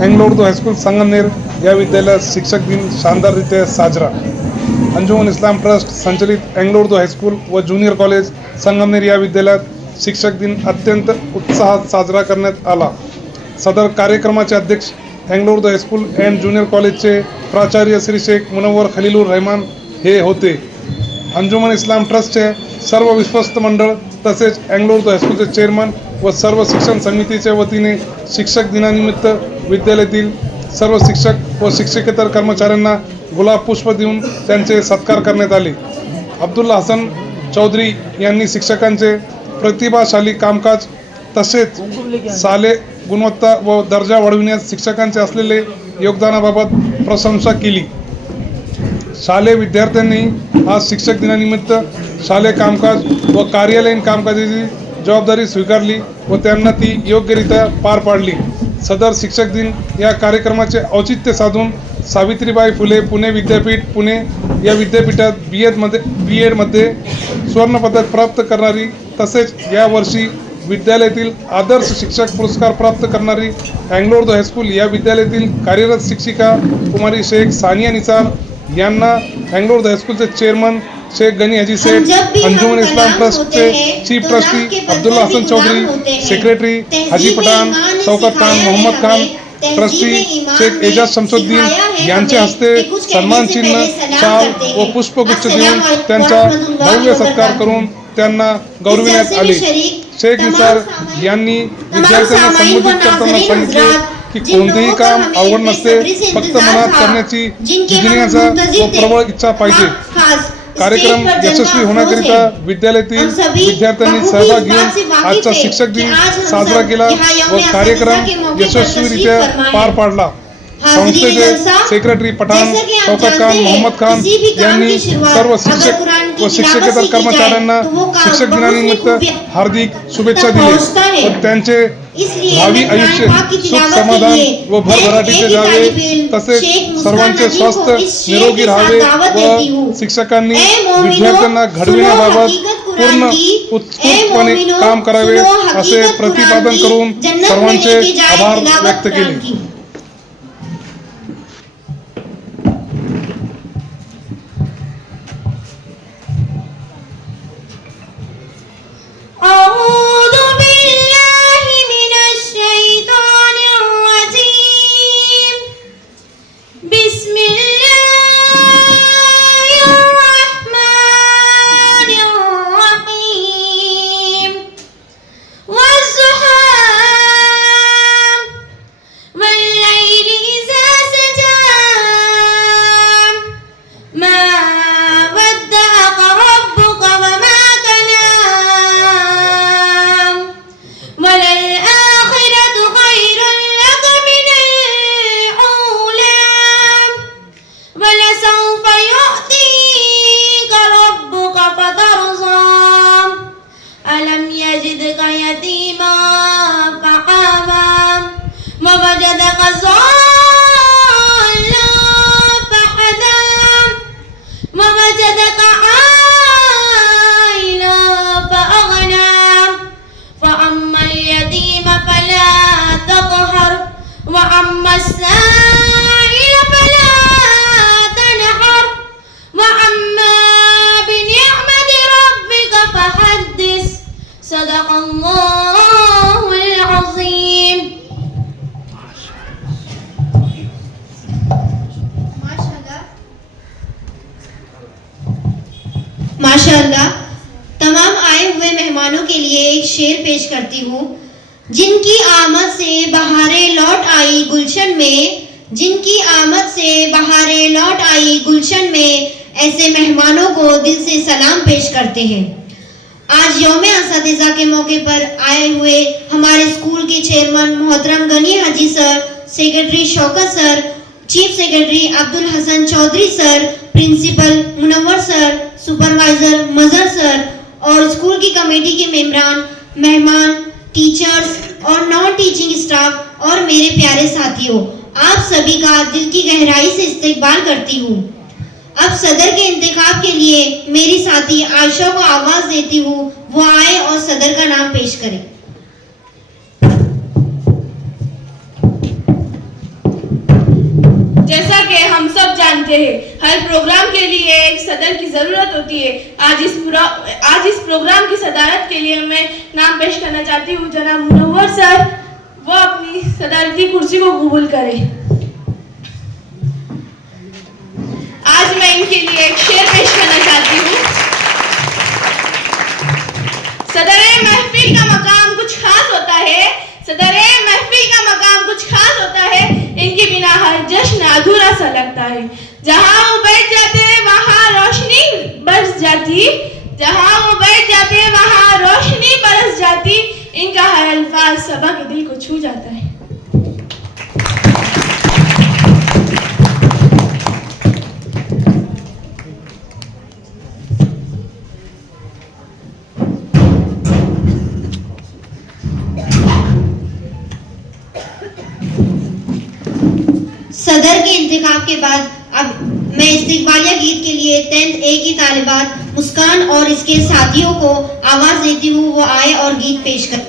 Anglo Urdu high school Sangamner या विद्यालयात शिक्षक दिन शानदाररीत्या साजरा. अंजुमन इस्लाम ट्रस्ट संचलित एंग्लो उर्दू हाईस्कूल व ज्युनियर कॉलेज संगमनेर या विद्यालयात शिक्षक दिन अत्यंत उत्साहात साजरा करण्यात आला. सदर कार्यक्रमाचे अध्यक्ष Anglo Urdu high school and junior कॉलेजचे प्राचार्य श्री शेख मुनव्वर खलीलुर रहमान हे होते. अंजुमन इस्लाम ट्रस्टचे सर्व विश्वस्त मंडळ तसेच एंग्लो उर्दू हायस्कूलचे चेअरमन व सर्व शिक्षण समितीच्या वतीने शिक्षक दिनानिमित्त विद्यालयातील सर्व शिक्षक व शिक्षकेतर कर्मचाऱ्यांना गुलाब पुष्प देऊन त्यांचे सत्कार करण्यात आले. अब्दुल्ला हसन चौधरी यांनी शिक्षकांचे प्रतिभाशाली कामकाज तसेच शालेय गुणवत्ता व दर्जा वाढविण्यात शिक्षकांचे असलेले योगदानाबाबत प्रशंसा केली. शालेय विद्यार्थ्यांनी आज शिक्षक दिनानिमित्त शालेय कामकाज व कार्यालयीन कामकाजाची जबाबदारी स्वीकारली व त्यांना ती योग्यरित्या पार पाडली. सदर शिक्षक दिन या कार्यक्रमाचे औचित्य साधून सावित्रीबाई फुले पुणे विद्यापीठ पुणे या विद्यापीठात बी एडमध्ये सुवर्णपदक प्राप्त करणारी तसेच यावर्षी विद्यालयातील आदर्श शिक्षक पुरस्कार प्राप्त करणारी एंग्लो उर्दू हायस्कूल या विद्यालयातील कार्यरत शिक्षिका कुमारी शेख सानिया निसार यांना एंग्लो उर्दू हायस्कूलचे चेअरमन शेख गनी हाजी सेठ, अंजुमन इस्लाम ट्रस्टचे chief trustee Abdullah Hasan Chaudhary, secretary Haji Pathan, Shaukat Khan, Mohammed Khan, trustee Sheikh Ejaz Shamsuddin यांचे हस्ते सन्मान चिन्ह, शाल व पुष्पगुच्छ देऊन त्यांचा भव्य सत्कार करून त्यांना गौरविण्यात आले. शेख निसार यांनी विद्यार्थ्यांना संबोधित करताना सांगितले की कोणतेही काम अवघड नसते, फक्त मनात करण्याची जिज्ञासा व प्रबळ इच्छा पाहिजे. कार्यक्रम यशस्वी होण्याकरिता विद्यालयातील विद्यार्थ्यांनी सहभाग घेऊन आजचा शिक्षक दिन साजरा केला व कार्यक्रम यशस्वीरित्या पार पाडला. संस्थेचे सेक्रेटरी पठाण, शौकत खान, मोहम्मद खान यांनी सर्व शिक्षक व शिक्षकेतर कर्मचाऱ्यांना शिक्षक दिनानिमित्त हार्दिक शुभेच्छा दिल्या व त्यांचे भावी आयुष्य सुख समाधान व भरभराटीचे जावे तसेच सर्वांचे स्वास्थ्य निरोगी राहावे व शिक्षकांनी विद्यार्थ्यांना घडविण्याबाबत पूर्ण उत्स्फूर्तपणे काम करावे असे प्रतिपादन करून सर्वांचे आभार व्यक्त केले. माशाअल्लाह. तमाम आए हुए मेहमानों के लिए एक शेर पेश करती हूँ. जिनकी आमद से बहारें लौट आई गुलशन में, जिनकी आमद से बहारें लौट आई गुलशन में, ऐसे मेहमानों को दिल से सलाम पेश करते हैं. आज यौम असातिज़ा के मौके पर आए हुए हमारे स्कूल के चेयरमैन मोहतरम Gani Haji sir, secretary Shaukat sir, chief secretary Abdul Hasan Chaudhary sir, principal Munawwar sir, supervisor Mazhar sir और स्कूल की कमेटी के मेंबरान, मेहमान, टीचर्स और नॉन टीचिंग स्टाफ और मेरे प्यारे साथियों, आप सभी का दिल की गहराई से इस्तकबाल करती हूँ. अब सदर के इंतखाब के लिए मेरी साथी आयशा को आवाज देती हूँ, वो आए और सदर का नाम पेश करें. हर प्रोग्राम के लिए एक सदर की ज़रूरत होती है। आज इस प्रोग्राम की सदारत के लिए मैं नाम पेश करना चाहती हूँ जनाब मुनव्वर सर। वो अपनी सदारती कुर्सी को कबूल करें। आज मैं इनके लिए एक शेर पेश करना चाहती हूँ। सदरे महफिल का मकाम कुछ खास होता है, सदरे महफिल का मकाम कुछ खास होता है, इनके बिना हर जश्न अधूरा सा लगता है। जहाँ वो बैठ जाते वहाँ रोशनी बरस जाती, जहाँ वो बैठ जाते वहाँ रोशनी बरस जाती, इनका हर अल्फाज सबा के दिल को छू जाता है। सदर के इंतखाब के बाद अब मैं इस्तिकबालिया गीत के लिए 10th A की तालिबात मुस्कान और इसके साथियों को आवाज देती हूँ, वो आए और गीत पेश कर।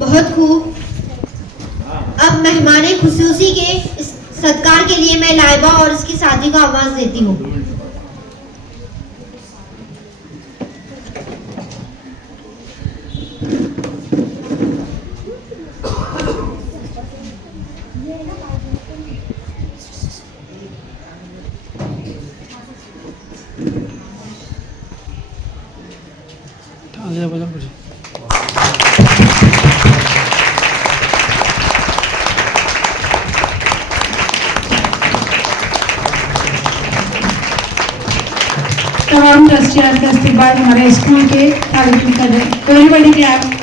बहुत खूब। अब मेहमाने खुसूसी के इस सत्कार के लिए मैं लाइबा और इसकी साथी को आवाज देती हूँ। तमाम ट्रस्टियान का इस्तेमाल हमारे स्कूल के तारीफ कर रहे हैं। Everybody clap.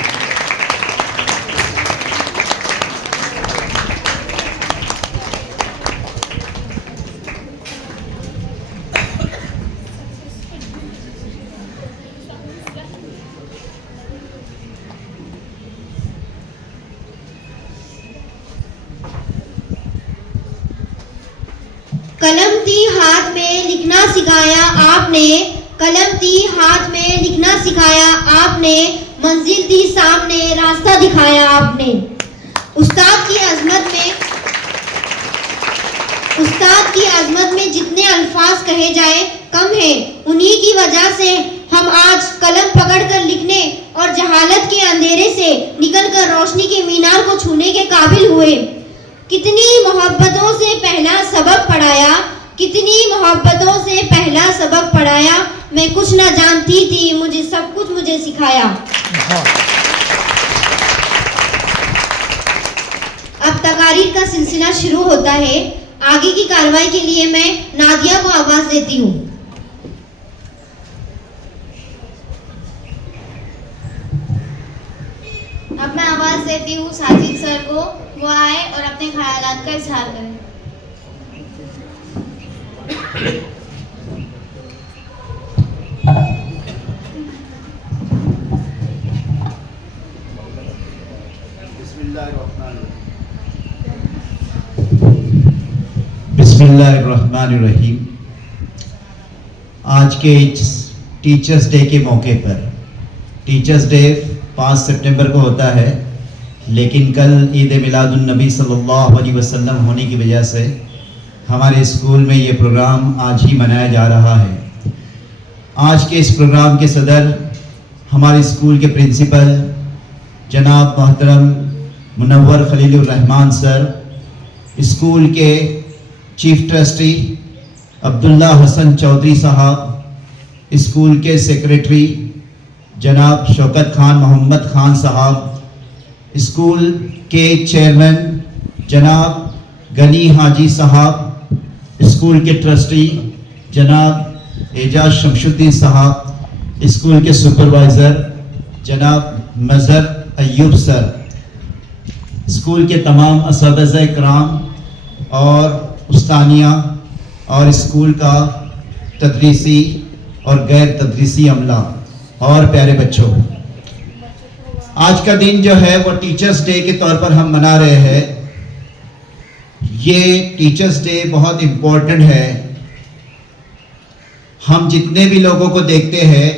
कलम थी हाथ में लिखना सिखाया आपने, कलम थी हाथ में लिखना सिखाया आपने, मंजिल थी सामने रास्ता दिखाया आपने। उस्ताद की अजमत में जितने अल्फाज कहे जाए कम है, उन्हीं की वजह से हम आज कलम पकड़कर लिखने और जहालत के अंधेरे से निकलकर रोशनी के मीनार को छूने के काबिल हुए। कितनी मोहब्बतों से पहला सबक पढ़ाया, कितनी मोहब्बतों से पहला सबक पढ़ाया, मैं कुछ न जानती थी मुझे सब कुछ मुझे सिखाया। अब तकारीर का सिलसिला शुरू होता है। आगे की कार्रवाई के लिए मैं नादिया को आवाज देती हूँ। अब मैं आवाज देती हूँ साजिद सर को, वो आए और अपने ख्यालात का इजहार करें। बिस्मिल्लाहिर्रहमानिर्रहीम। आज के टीचर्स डे के मौके पर, टीचर्स डे 5 सितंबर को होता है, लेकिन कल ईद मिलादुन्नबी सल्लल्लाहु अलैहि वसल्लम होने की वजह से हमारे स्कूल में ये प्रोग्राम आज ही मनाया जा रहा है। आज के इस प्रोग्राम के सदर हमारे स्कूल के प्रिंसिपल जनाब मोहतरम मुनव्वर खलीलुर रहमान सर, स्कूल के चीफ ट्रस्टी अब्दुल्ला हसन चौधरी साहब, स्कूल के सेक्रेटरी जनाब शौकत खान मोहम्मद खान साहब, स्कूल के चेयरमैन जनाब गनी हाजी साहब, स्कूल के ट्रस्टी जनाब एजाज शमशुद्दीन साहब, स्कूल के सुपरवाइज़र जनाब मज़हर अय्यूब सर, स्कूल के तमाम असातिज़ा कराम और उस्तानिया और स्कूल का तदरीसी और गैर तदरीसी अमला और प्यारे बच्चों, आज का दिन जो है वो टीचर्स डे के तौर पर हम मना रहे हैं। ये टीचर्स डे बहुत इम्पोर्टेंट है। हम जितने भी लोगों को देखते हैं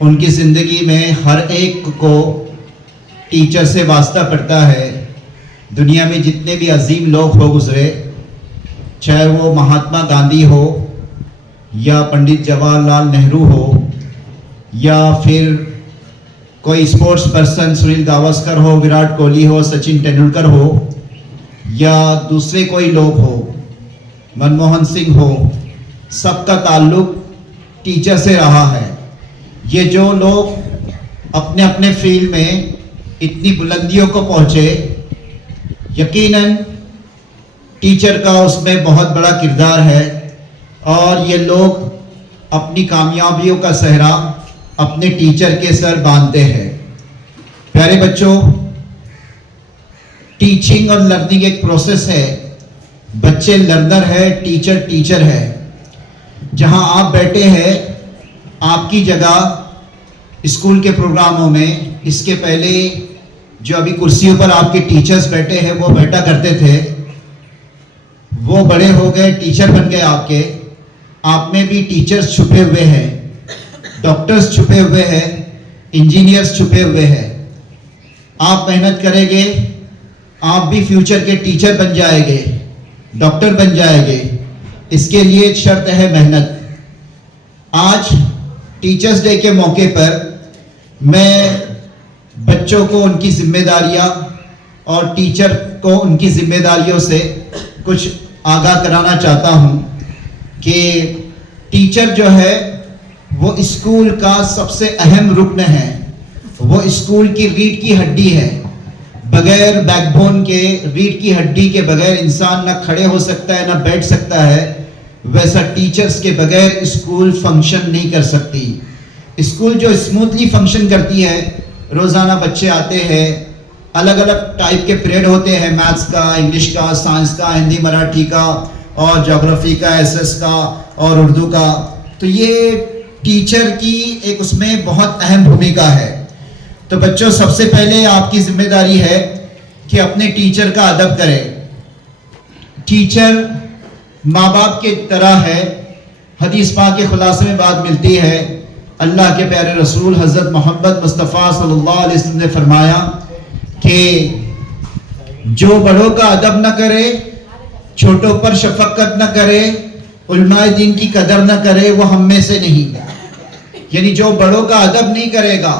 उनकी ज़िंदगी में हर एक को टीचर से वास्ता पड़ता है। दुनिया में जितने भी अजीम लोग हो गुजरे, चाहे वो महात्मा गांधी हो या पंडित जवाहरलाल नेहरू हो या फिर कोई स्पोर्ट्स पर्सन सुनील गावस्कर हो, विराट कोहली हो, सचिन तेंदुलकर हो या दूसरे कोई लोग हो, मनमोहन सिंह हो, सबका ताल्लुक टीचर से रहा है। ये जो लोग अपने अपने फील्ड में इतनी बुलंदियों को पहुँचे, यकीनन टीचर का उसमें बहुत बड़ा किरदार है और ये लोग अपनी कामयाबियों का सेहरा अपने टीचर के सर बांधते हैं। प्यारे बच्चों, टीचिंग और लर्निंग एक प्रोसेस है। बच्चे लर्नर है, टीचर टीचर है। जहां आप बैठे हैं, आपकी जगह स्कूल के प्रोग्रामों में, इसके पहले जो अभी कुर्सियों पर आपके टीचर्स बैठे हैं वो बैठा करते थे, वो बड़े हो गए, टीचर बन गए आपके। आप में भी टीचर्स छुपे हुए हैं, डॉक्टर्स छुपे हुए हैं, इंजीनियर्स छुपे हुए हैं। आप मेहनत करेंगे, आप भी फ्यूचर के टीचर बन जाएंगे, डॉक्टर बन जाएंगे। इसके लिए एक शर्त है मेहनत। आज टीचर्स डे के मौके पर मैं बच्चों को उनकी जिम्मेदारियां और टीचर को उनकी जिम्मेदारियों से कुछ आगाह कराना चाहता हूं कि टीचर जो है वो स्कूल का सबसे अहम रुकन है। वो स्कूल की रीढ़ की हड्डी है। बगैर बैकबोन के, रीढ़ की हड्डी के बगैर इंसान ना खड़े हो सकता है, ना बैठ सकता है। वैसा टीचर्स के बगैर स्कूल फंक्शन नहीं कर सकती। स्कूल जो स्मूथली फंक्शन करती है, रोज़ाना बच्चे आते हैं, अलग अलग टाइप के पीरियड होते हैं, मैथ्स का, इंग्लिश का, साइंस का, हिंदी मराठी का और ज्योग्राफी का, एसएस का और उर्दू का। तो ये टीचर की एक उसमें बहुत अहम भूमिका है। तो बच्चों, सबसे पहले आपकी जिम्मेदारी है कि अपने टीचर का अदब करें। टीचर माँ बाप के तरह है। हदीस पाक के खुलासे में बात मिलती है, अल्लाह के प्यारे रसूल हज़रत मोहम्मद मुस्तफ़ा सल्लल्लाहु अलैहि वसल्लम ने फरमाया कि जो बड़ों का अदब न करे, छोटों पर शफकत न करे, उलमाए दीन की कदर न करे, वो हम में से नहीं। यानी जो बड़ों का अदब नहीं करेगा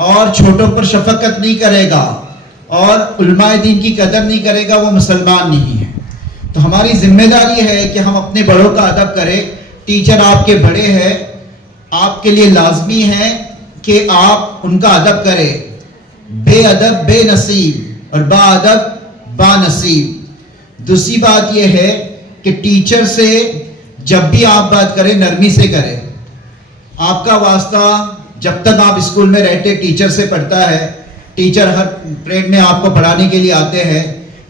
और छोटों पर शफकत नहीं करेगा और उलमाए दीन की कदर नहीं करेगा, वो मुसलमान नहीं है। तो हमारी जिम्मेदारी है कि हम अपने बड़ों का अदब करें। टीचर आपके बड़े हैं, आपके लिए लाजमी है कि आप उनका अदब करें। बेअदब बेनसीब और बाअदब बानसीब। दूसरी बात यह है कि टीचर से जब भी आप बात करें, नरमी से करें। आपका वास्ता जब तक आप स्कूल में रहते टीचर से पढ़ता है। टीचर हर पीरियड में आपको पढ़ाने के लिए आते हैं।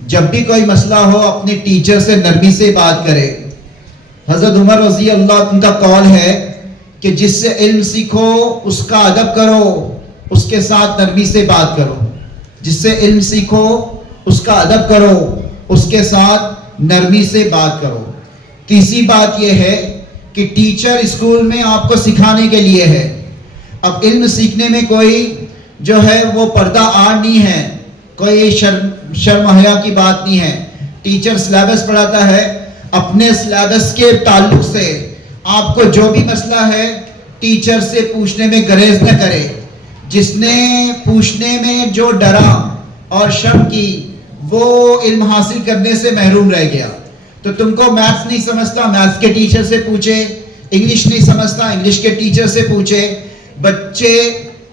जब भी कोई मसला हो, अपने टीचर से नरमी से बात करें। हज़रत उमर रज़ी अल्लाह उनका कौल है कि जिससे इल्म सीखो उसका अदब करो, उसके साथ नरमी से बात करो। जिससे इल्म सीखो उसका अदब करो, उसके साथ नरमी से बात करो। तीसरी बात यह है कि टीचर स्कूल में आपको सिखाने के लिए है। अब इल्म सीखने में कोई जो है वो पर्दा आड़ नहीं है, कोई शर्म हया की बात नहीं है। टीचर सिलेबस पढ़ाता है, अपने सिलेबस के ताल्लुक से आपको जो भी मसला है टीचर से पूछने में गरेज न करे। जिसने पूछने में जो डरा और शर्म की, वो इल्म हासिल करने से महरूम रह गया। तो तुमको मैथ्स नहीं समझता, मैथ्स के टीचर से पूछे। इंग्लिश नहीं समझता, इंग्लिश के टीचर से पूछे। बच्चे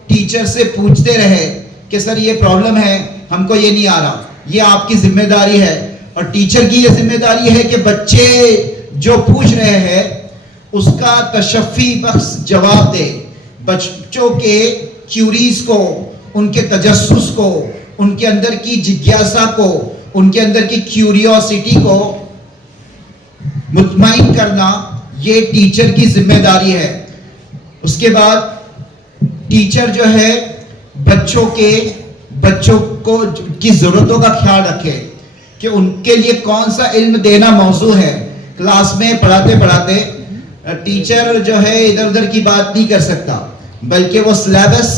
टीचर से पूछते रहे कि सर ये प्रॉब्लम है, हमको ये नहीं आ रहा। ये आपकी जिम्मेदारी है और टीचर की ये जिम्मेदारी है कि बच्चे जो पूछ रहे हैं उसका तशफ़ी बख्श जवाब दे। बच्चों के क्यूरीज को, उनके तजस्सुस को, उनके अंदर की जिज्ञासा को, उनके अंदर की क्यूरियोसिटी को मुतमईन करना, ये टीचर की जिम्मेदारी है। उसके बाद टीचर जो है बच्चों को की ज़रूरतों का ख्याल रखे कि उनके लिए कौन सा इल्म देना मौजू है। क्लास में पढ़ाते पढ़ाते टीचर जो है इधर उधर की बात नहीं कर सकता, बल्कि वो सिलेबस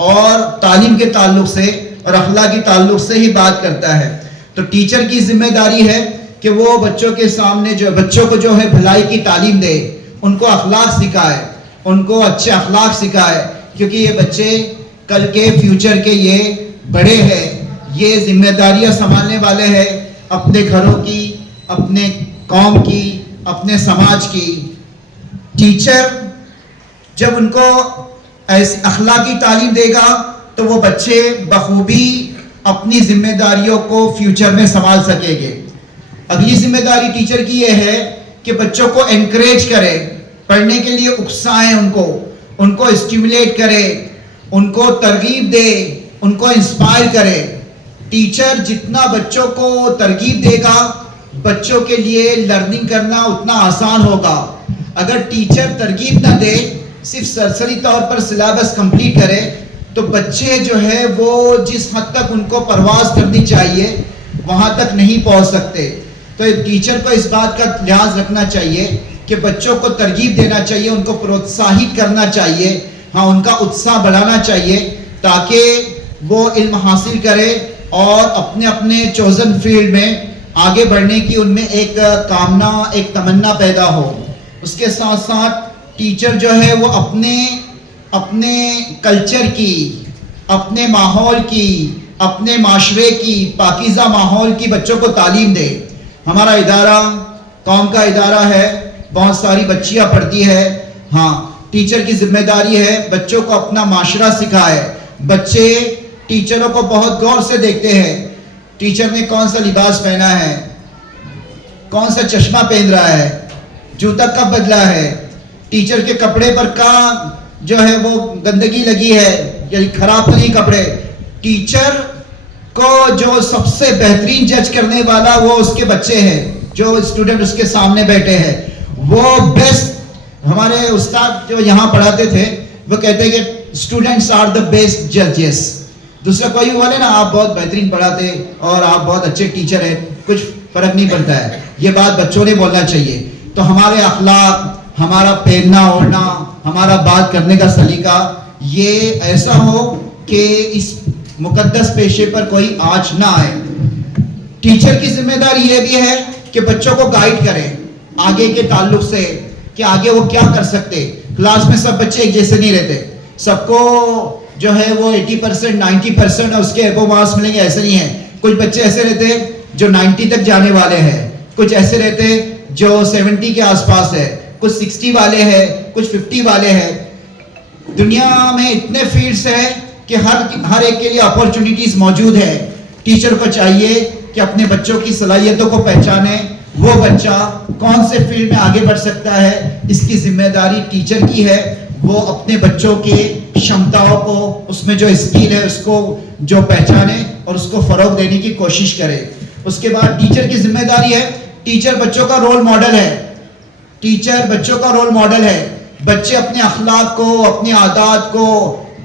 और तालीम के ताल्लुक से और अखलाकी ताल्लुक से ही बात करता है। तो टीचर की जिम्मेदारी है कि वो बच्चों के सामने बच्चों को जो है भलाई की तालीम दे, उनको अखलाक सिखाए, उनको अच्छे अखलाक सिखाए, क्योंकि ये बच्चे कल के फ्यूचर के ये बड़े हैं, ये जिम्मेदारियां संभालने वाले हैं अपने घरों की, अपने कौम की, अपने समाज की। टीचर जब उनको ऐसी अखलाकी तालीम देगा तो वो बच्चे बखूबी अपनी जिम्मेदारियों को फ्यूचर में संभाल सकेंगे। अगली जिम्मेदारी टीचर की यह है कि बच्चों को एनकरेज करे, पढ़ने के लिए उकसाएं, उनको स्टिमुलेट करे, उनको तरगीब दे, उनको इंस्पायर करे। टीचर जितना बच्चों को तरगीब देगा, बच्चों के लिए लर्निंग करना उतना आसान होगा। अगर टीचर तरगीब ना दे, सिर्फ सरसरी तौर पर सिलेबस कंप्लीट करे, तो बच्चे जो है वो जिस हद तक उनको परवाज करनी चाहिए वहाँ तक नहीं पहुँच सकते। तो टीचर को इस बात का लिहाज रखना चाहिए कि बच्चों को तरगीब देना चाहिए, उनको प्रोत्साहित करना चाहिए, हाँ, उनका उत्साह बढ़ाना चाहिए, ताकि वो इल्म हासिल करे और अपने अपने चोजन फील्ड में आगे बढ़ने की उनमें एक कामना, एक तमन्ना पैदा हो। उसके साथ साथ टीचर जो है वो अपने कल्चर की, अपने माहौल की, अपने माशरे की, पाकीज़ा माहौल की बच्चों को तालीम दे। हमारा इदारा कौम का इदारा है, बहुत सारी बच्चियां पढ़ती है, हाँ, टीचर की जिम्मेदारी है बच्चों को अपना माशरा सिखाए। बच्चे टीचरों को बहुत गौर से देखते हैं, टीचर ने कौन सा लिबास पहना है, कौन सा चश्मा पहन रहा है, जूता कब बदला है, टीचर के कपड़े पर कहाँ जो है वो गंदगी लगी है, यानी खराब तो नहीं कपड़े। टीचर को जो सबसे बेहतरीन जज करने वाला वो उसके बच्चे हैं, जो स्टूडेंट उसके सामने बैठे हैं। वो बेस्ट, हमारे उस्ताद जो यहाँ पढ़ाते थे वो कहते हैं कि स्टूडेंट्स आर द बेस्ट जजेस। दूसरा कोई भी बोले ना आप बहुत बेहतरीन पढ़ाते और आप बहुत अच्छे टीचर हैं, कुछ फर्क नहीं पड़ता है, ये बात बच्चों ने बोलना चाहिए। तो हमारे अखलाक, हमारा पहनना ओढ़ना, हमारा बात करने का सलीका ये ऐसा हो कि इस मुकद्दस पेशे पर कोई आँच ना आए। टीचर की जिम्मेदारी ये भी है कि बच्चों को गाइड करें आगे के ताल्लुक से कि आगे वो क्या कर सकते। क्लास में सब बच्चे एक जैसे नहीं रहते, सबको जो है वो 80% 90% उसके एबो मार्क्स मिलेंगे, ऐसे नहीं है। कुछ बच्चे ऐसे रहते हैं जो 90 तक जाने वाले हैं, कुछ ऐसे रहते हैं जो 70 के आसपास है, कुछ 60 वाले हैं, कुछ 50 वाले हैं। दुनिया में इतने फील्ड्स है कि हर एक के लिए अपॉर्चुनिटीज मौजूद है। टीचर को चाहिए कि अपने बच्चों की सलाहियतों को पहचाने, वो बच्चा कौन से फील्ड में आगे बढ़ सकता है, इसकी जिम्मेदारी टीचर की है। वो अपने बच्चों के क्षमताओं को, उसमें जो स्किल है उसको जो पहचाने और उसको फरोग देने की कोशिश करे। उसके बाद टीचर की जिम्मेदारी है, टीचर बच्चों का रोल मॉडल है, टीचर बच्चों का रोल मॉडल है। बच्चे अपने अखलाक को, अपने आदत को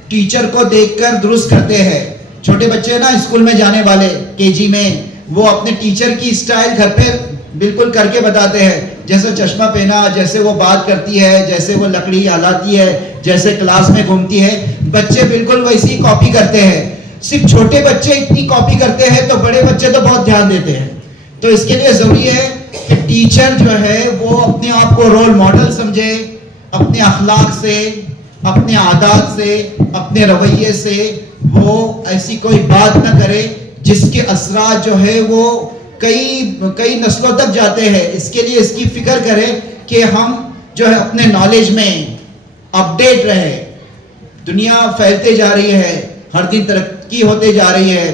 टीचर को देखकर दुरुस्त करते हैं। छोटे बच्चे ना स्कूल में जाने वाले केजी में, वो अपने टीचर की स्टाइल घर पे बिल्कुल करके बताते हैं, जैसे चश्मा पहना, जैसे वो बात करती है, जैसे वो लकड़ी हलाती है, जैसे क्लास में घूमती है, बच्चे बिल्कुल वैसी ही कॉपी करते हैं। सिर्फ छोटे बच्चे इतनी कॉपी करते हैं तो बड़े बच्चे तो बहुत ध्यान देते हैं। तो इसके लिए जरूरी है कि टीचर जो है वो अपने आप को रोल मॉडल समझे, अपने अखलाक से, अपने आदत से, अपने रवैये से वो ऐसी कोई बात ना करे जिसके असरात जो है वो कई नस्लों तक जाते हैं। इसके लिए इसकी फिक्र करें कि हम जो है अपने नॉलेज में अपडेट रहे। दुनिया फैलते जा रही है, हर दिन तरक्की होते जा रही है।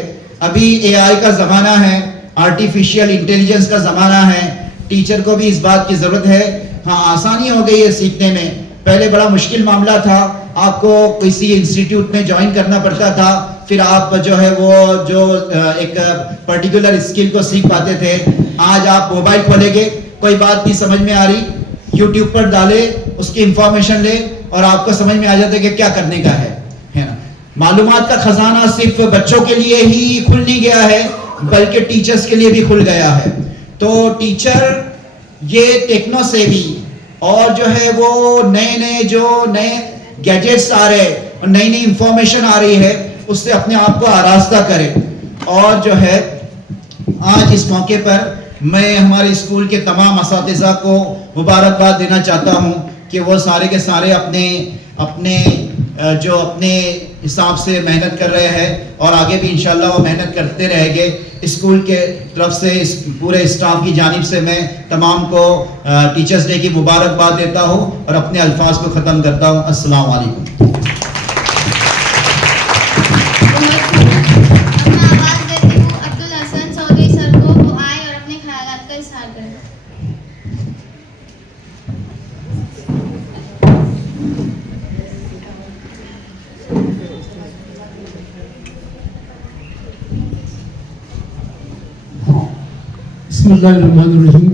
अभी AI का ज़माना है, आर्टिफिशियल इंटेलिजेंस का ज़माना है। टीचर को भी इस बात की ज़रूरत है। हाँ, आसानी हो गई है सीखने में, पहले बड़ा मुश्किल मामला था, आपको किसी इंस्टीट्यूट में ज्वाइन करना पड़ता था, फिर आप जो है वो जो एक पर्टिकुलर स्किल को सीख पाते थे। आज आप मोबाइल खोलेंगे, कोई बात नहीं समझ में आ रही, यूट्यूब पर डाले, उसकी इंफॉर्मेशन ले और आपको समझ में आ जाता है कि क्या करने का है ना। मालूमात का खजाना सिर्फ बच्चों के लिए ही खुल नहीं गया है, बल्कि टीचर्स के लिए भी खुल गया है। तो टीचर ये टेक्नो सेवी और जो है वो नए गैजेट्स आ रहे हैं और नई इंफॉर्मेशन आ रही है, उससे अपने आप को आरास्ता करें। और जो है आज इस मौके पर मैं हमारे स्कूल के तमाम असातिज़ा को मुबारकबाद देना चाहता हूं कि वो सारे के सारे अपने हिसाब से मेहनत कर रहे हैं और आगे भी इंशाल्लाह वो मेहनत करते रहेंगे। स्कूल के तरफ से, इस पूरे स्टाफ की जानिब से मैं तमाम को टीचर्स डे की मुबारकबाद देता हूं और अपने अल्फाज को ख़त्म करता हूं। अस्सलाम वालेकुम। बिस्मिल्लाहिर्रहमानिर्रहीम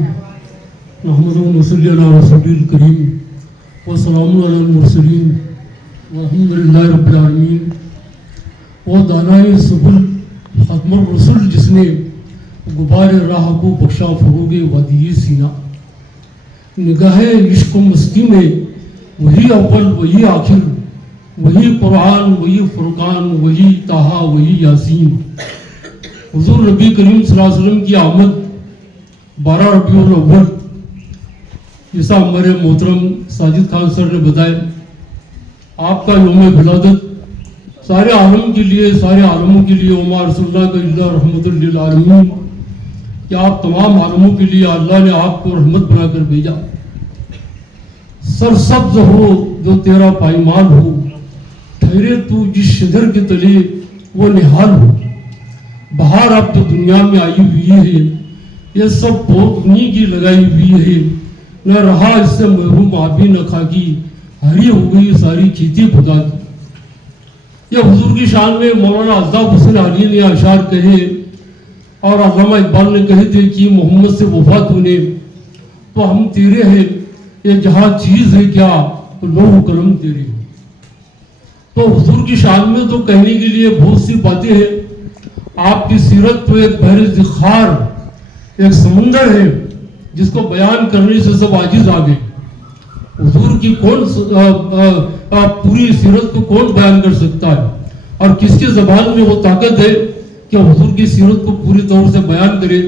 मुहम्मदुर रसूलुल्लाह रसूलुल करीम व सलामुन अलल मुरसलीन वल्हम्दुलिल्लाहि रब्बिल आलमीन। वो दानाए सुबुल खत्मुर रसूल जिसने गुबार राह को बख्शा फरोगे वादिये सीना। निगाहे इश्क व मस्ती में वही अव्वल वही आखिर, वही कुरान वही फुरकान वही ताहा वही यासीन। हुजूर नबी करीम सल्लल्लाहु अलैहि वसल्लम की आमद 12 रबीउल अव्वल, जैसा हमारे मोहतरम साजिद खान सर ने बताया, आपका यौम विलादत सारे आलम के लिए, सारे आलमों के लिए उमा रसूलुल्लाह का इल्ला रहमतुल लिल आलमीन, कि आप तमाम आलमों के लिए अल्लाह ने आपको रहमत बनाकर भेजा। सरसब्ज हो जो तेरा पाईमाल हो, ठहरे तू जिस शजर के तले वो निहाल हो। बहार अब तो दुनिया में आई हुई है, ये सब पौध उन्हीं की लगाई हुई है। न रहा इससे महरूम आबी न खाकी, हरी हो गई सारी खेती खुदा की। यह हुजूर की शान में मौलाना अल्ताफ हुसैन अली ने अशार कहे और अल्लामा इकबाल ने कहे थे कि मोहम्मद से वफा तूने तो हम तेरे हैं, ये जहाँ चीज है क्या तो लोह कलम तेरे। तो हुजूर की शान में तो कहने के लिए बहुत सी बातें हैं। आपकी सीरत तो एक बहर ज़िखार, एक समुंदर है जिसको बयान करने से सब आजिज आ गए। हुजूर की कौन पूरी सीरत को कौन बयान कर सकता है, और किसके ज़बान में वो ताकत है कि हुजूर की सीरत को पूरी तौर से बयान करे।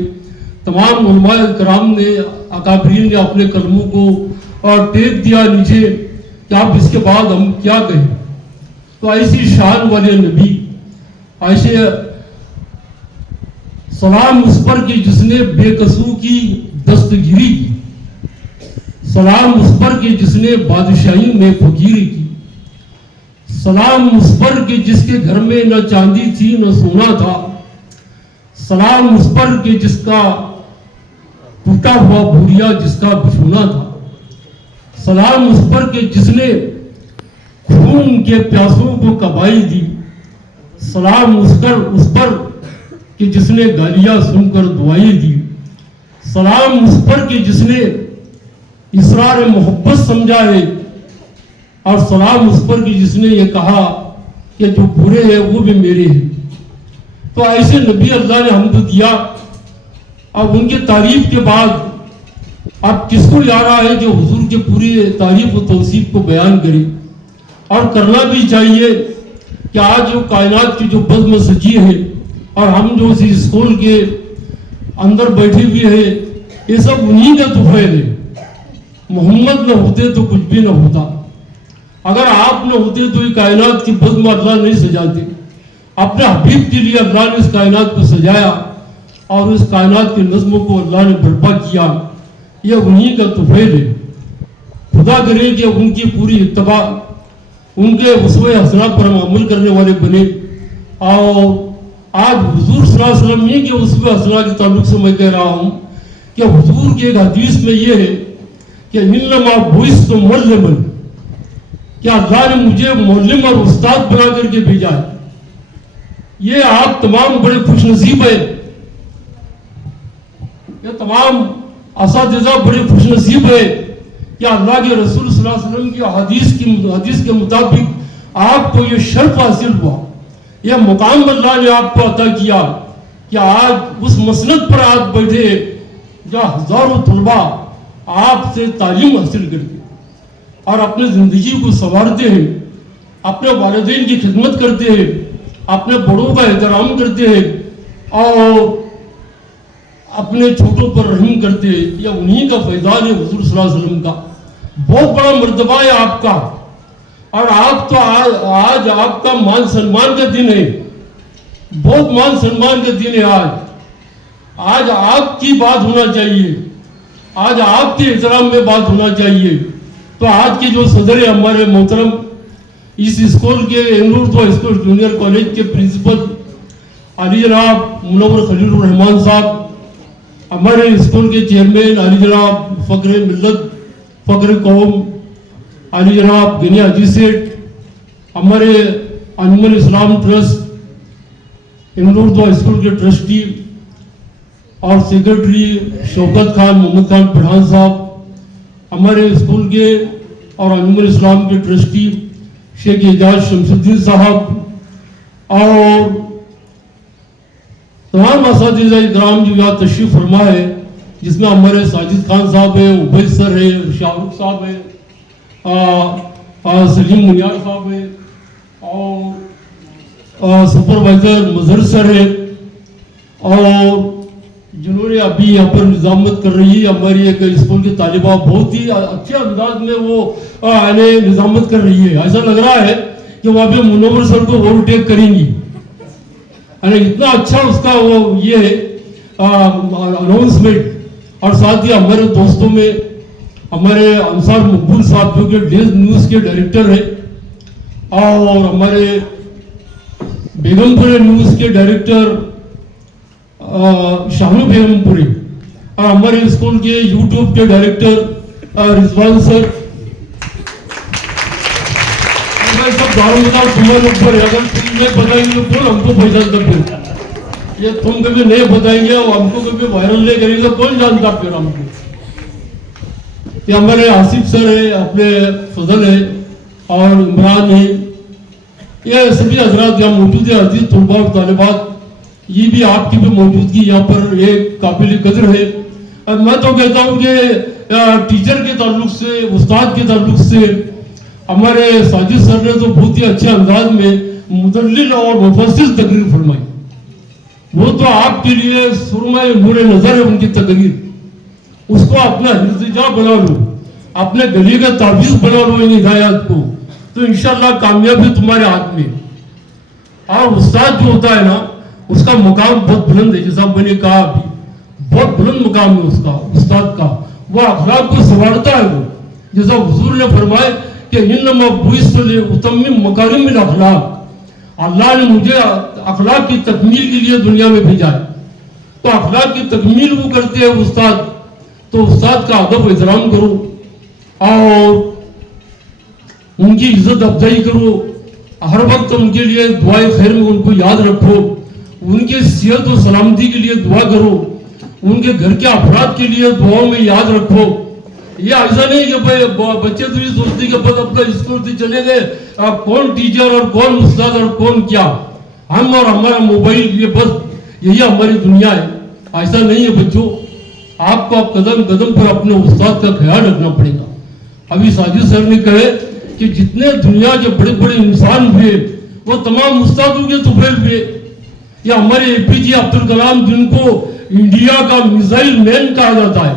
तमाम उलमाए कराम ने, अकाबरीन ने अपने कलमों को टेक दिया नीचे कि आप इसके बाद हम क्या कहें। तो ऐसी शान वाले नबी, ऐसे सलाम उस पर कि जिसने बेकसू की दस्तगिरी की, सलाम उस पर कि जिसने बादशाही में फकीरी की, सलाम उस पर कि जिसके घर में न चांदी थी न सोना था, सलाम उस पर कि जिसका टूटा हुआ भूरिया जिसका बिछोना था, सलाम उस पर कि जिसने खून के प्यासों को कबाई दी, सलाम उस पर कि जिसने गालियां सुनकर दुआई दी, सलाम उस पर कि जिसने इसरार मोहब्बत समझा है, और सलाम उस पर कि जिसने ये कहा कि जो बुरे हैं वो भी मेरे हैं। तो ऐसे नबी अल्लाह ने हमको दिया। अब उनके तारीफ के बाद अब किसको याद रहा है जो हुजूर के पूरी तारीफ और तौसीफ को बयान करे, और करना भी चाहिए कि आज जो कायनात की जो बज़्म सजी है और हम जो इस स्कूल के अंदर बैठे हुए हैं, ये सब उन्हीं का तुफैल है। मोहम्मद न होते तो कुछ भी न होता, अगर आप न होते तो ये कायनात की बज़्म अल्लाह नहीं सजाते। अपने हबीब के लिए अल्लाह ने इस कायनात को सजाया और इस कायनात के नज़्म को अल्लाह ने बर्पा किया। यह उन्हीं का तुफैल है। खुदा करे कि उनकी पूरी इत्तबा, उनके उसवे हसना पर हम अमल करने वाले बने। और आज हुजूर सल्लल्लाहु अलैहि वसल्लम ही के उसवे हसना के ताल्लुक से मैं कह रहा हूँ कि हुजूर की एक हदीस में ये है कि इन्नमा बुइस्तु मुअल्लिमन, क्या अल्लाह ने मुझे मुअल्लिम और उस्ताद बना करके भेजा है। ये आप तमाम बड़े खुशनसीब है, ये तमाम असातिज़ा बड़े खुशनसीब है कि अल्लाह के रसूल सल्लल्लाहु अलैहि वसल्लम की हदीस के मुताबिक आपको ये शर्फ हासिल हुआ, यह मुकाम अल्लाह ने आपको अता किया कि आज उस मसनद पर आप बैठे जहाँ हजारों तलबा आपसे तालीम हासिल करते और अपने ज़िंदगी को संवारते हैं, अपने वालिदैन की खिदमत करते हैं, अपने बड़ों का एहतराम करते हैं और अपने छोटों पर रहम करते हैं। यह उन्हीं का फैज़ान है हुज़ूर सल्लल्लाहु अलैहि वसल्लम का। बहुत बड़ा मर्तबा है आपका, और आप तो आज आपका मान सम्मान का दिन है, बहुत मान सम्मान का दिन है। आज आपकी बात होना चाहिए, आज आपके एहतराम में बात होना चाहिए। तो आज के जो सदर है हमारे मोहतरम, इस स्कूल के एंगलूर स्कूल जूनियर कॉलेज के प्रिंसिपल अली जनाब मुनव्वर खलीलुर रहमान साहब, हमारे स्कूल के चेयरमैन अली जनाब फ़ख्र मिल्लत फ़ख्र कौम अली जनाब गनी हाजी सेठ, हमारे अंजुमन इस्लाम ट्रस्ट एंगलूर स्कूल के ट्रस्टी और सेक्रेटरी शौकत खान मोहम्मद खान पठान साहब, हमारे स्कूल के और अंजुमन इस्लाम के ट्रस्टी शेख एजाज शमसुद्दीन साहब और तमाम असातिज़ा इकराम जो यहाँ तशरीफ़ फरमा है, जिसमें हमारे साजिद खान साहब है, उबैद सर है, शाहरुख साहब है, सलीम मुनियार साहब है और सुपरवाइज़र मजहर सर है, और जिन्होंने अभी यहाँ पर निज़ामत कर रही है हमारी एक स्कूल की तालिबा, बहुत ही अच्छे अंदाज में वो निज़ामत कर रही है। ऐसा लग रहा है कि वो अभी मुनव्वर सर को ओवरटेक करेंगी, इतना अच्छा उसका वो ये है अनाउंसमेंट। और साथ ही हमारे दोस्तों में हमारे अंसार मकबूल साहब जो कि डेज न्यूज़ के डायरेक्टर है, और हमारे बेगमपुर न्यूज़ के डायरेक्टर शाहनू बेगमपुरी, और हमारे स्कूल के यूट्यूब के डायरेक्टर रिजवान सर, मैं सब दारोमदार तुम्हारे ऊपर है, अगर तुम नहीं बताएंगे तो कौन हमको पहचानता फिर? ये तुम कभी नहीं बताएंगे और हमको कभी वायरल नहीं करेंगे तो कौन जानता फिर हमको? ये हमारे आसिफ सर है, अपने फजल है और इमरान है, ये सभी हजरात यहाँ मौजूद है, अजीज तलबा और तालिबात, ये भी आपकी भी मौजूदगी यहाँ पर एक काबिल कदर है। मैं तो कहता हूँ कि टीचर के ताल्लुक से, उस्ताद के ताल्लुक से हमारे साजिद सर ने तो बहुत ही अच्छे अंदाज में मुदल्लिल और मुफस्सिल तकरीर फरमाई। वो तो आपके लिए सुरमाए नूरे नजर है उनकी तकरीर, उसको अपना हिर्जा बना लो, अपने गली का ताबीज बना लो इन हिदायत को, तो इंशाल्लाह कामयाबी तुम्हारे हाथ में। और उस्ताद जो होता है ना, उसका मुकाम बहुत बुलंद है, जैसा मैंने कहा अभी, बहुत बुलंद मुकाम है उसका, उस्ताद का। वो अखलाक को संवारता है वो, जैसा हुजूर ने फरमाया कि इन्नमा बुइस्तु लिउतम्मिम मकारिमिल अखलाक, अल्लाह ने मुझे अखलाक की तकमील के लिए दुनिया में भेजा है। तो अखलाक की तकमील वो करते हैं उस्ताद, तो उस्ताद का अदब एहतराम करो और उनकी इज्जत अफजाई करो, हर वक्त उनके लिए दुआए खैर में उनको याद रखो, उनके सेहत और सलामती के लिए दुआ करो, उनके घर के अफराद के लिए दुआओं में याद रखो। ये ऐसा नहीं कि भाई बच्चे तो ये सोचते कि बस अपना स्कूल से चले गए, कौन टीचर और कौन उस्ताद और कौन क्या, हम और हमारा मोबाइल, ये बस यही हमारी दुनिया है। ऐसा नहीं है बच्चों, आपको आप कदम कदम पर अपने उस्ताद का ख्याल रखना पड़ेगा। अभी साजिद सर ने कहे कि जितने दुनिया के बड़े बड़े इंसान हुए वो तमाम उस्तादों के तुफैल हुए। या हमारे APJ अब्दुल कलाम, जिनको इंडिया का मिसाइल मैन कहा जाता है,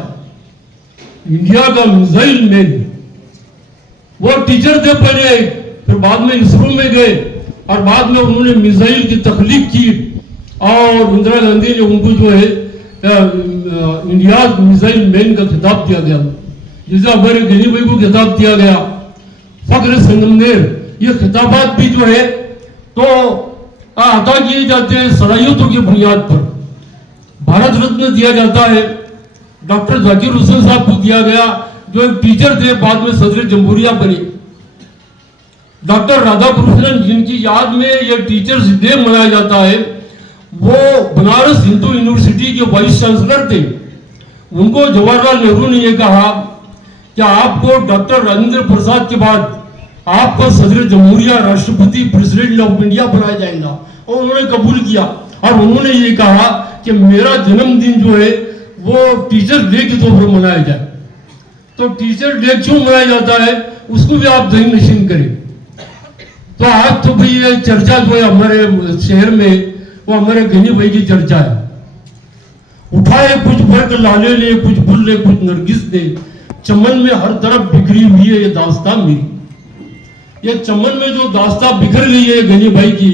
इंडिया का मिसाइल मैन, वो टीचर थे पहले, फिर बाद में इसरो में गए और बाद में उन्होंने मिसाइल की तख्लीक की और इंदिरा गांधी ने उनको जो है इंडिया मिसाइल मैन का खिताब दिया गया, जैसे हमारे गनी भाई को खिताब दिया गया, फख्र संगमनेर। ये खिताबात भी जो है तो अता किए जाते हैं सलाहियतों की बुनियाद पर। भारत रत्न दिया जाता है, डॉक्टर जाकिर हुसैन साहब को दिया गया, जो एक टीचर थे, बाद में सदर जमहूरिया बने। डॉक्टर राधाकृष्णन, जिनकी याद में यह टीचर्स डे मनाया जाता है, वो बनारस हिंदू यूनिवर्सिटी के वाइस चांसलर थे। उनको जवाहरलाल नेहरू ने यह कहा कि आपको डॉक्टर राजेंद्र प्रसाद के बाद आपको सदर जमहूरिया, राष्ट्रपति, प्रेसिडेंट ऑफ इंडिया बनाया जाएगा, और उन्होंने कबूल किया। और उन्होंने ये कहा कि मेरा जन्मदिन जो है वो टीचर डे के तौर पर मनाया जाए। तो टीचर डे क्यों मनाया जाता है उसको भी आप ज़हन नशीन करें। तो आज तो भाई ये चर्चा जो है हमारे शहर में, वो हमारे गनी भाई की चर्चा है। उठाए कुछ वर्ग लाले ने, कुछ बुल्ले, कुछ नरगिस ने, चमन में हर तरफ बिखरी हुई है ये दास्तां मेरी। ये चमन में जो दास्तां बिखर गई है गनी भाई की,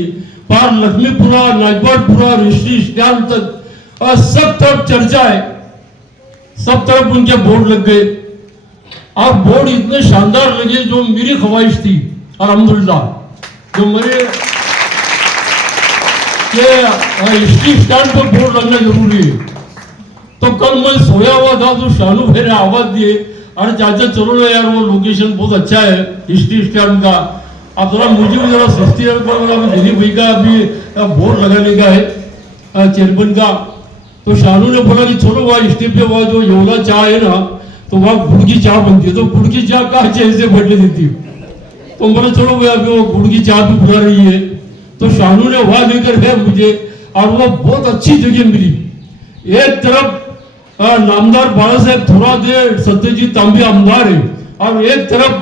पार लक्ष्मीपुरा, नाजबाटपुरा, ऋषि स्टैंड तक, और सब तरफ चर्चा है, सब तरफ उनके बोर्ड लग गए। और बोर्ड इतने शानदार लगे जो मेरी ख्वाहिश थी, अल्हम्दुलिल्लाह, जो मेरे हिस्ट्री स्टैंड पर बोर्ड लगना जरूरी है। तो कल मैं सोया हुआ था तो शानू भाई ने आवाज दिए, अरे चाचा चलो ना यार, वो लोकेशन बहुत अच्छा है हिस्ट्री स्टैंड का, अब जरा मुझे भी जरा सस्ती दिलीप भाई का अभी बोर्ड लगाने का है चेयरमैन का। तो शानू ने बोला कि चलो वहाँ स्टेप पे वहाँ जो योला चाय है ना, तो वहाँ गुड़ की चाय बनती है, तो गुड़ की चाय कहाँ चेन से बढ़ने देती है। तो बोला चलो भाई अभी वो गुड़ की चाय भी बुला रही है। तो शानू ने वहाँ लेकर गए मुझे, और वो बहुत अच्छी जगह मिली। एक तरफ नामदार बाला साहेब थोरादेर, सत्यजीत तांबे आमदार है, और एक तरफ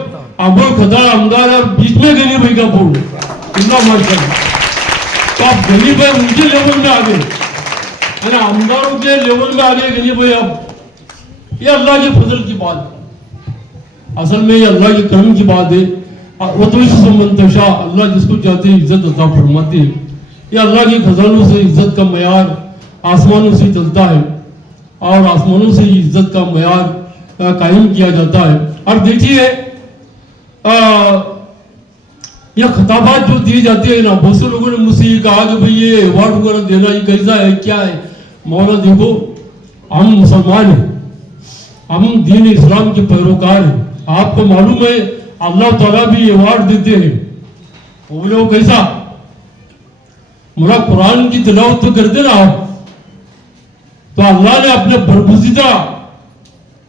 अमर खदार आमदार है, और बीच में गली भाई का बोर्ड। इतना माशाल्लाह। तो आप गली भाई उनके लेवल में आ गए, आमदारों के लेवल में आ गए गली भाई। अब ये अल्लाह के फजल की बात है, असल में ये अल्लाह के करम की बात है। वो तो इस मंतशा, अल्लाह जिसको चाहते हैं इज्जत अता फरमाते हैं। ये अल्लाह के खजानों से इज्जत का मयार आसमानों से चलता है, और आसमानों से इज्जत का मयार कायम किया जाता है। और देखिए ये खिताबात जो दी जाती है ना, बहुत से लोगों ने मुझसे ये कहा कि भाई ये अवार्ड वगैरह देना ये कैसा है, क्या है। मौला देखो, हम मुसलमान हैं, हम दीन इस्लाम के पैरोकार हैं। आपको मालूम है अल्लाह ताला भी अवार्ड देते हैं। बोले वो कैसा? मुरा कुरान की तिलावत तो करते ना आप, तो अल्लाह ने अपने बरगुज़िदा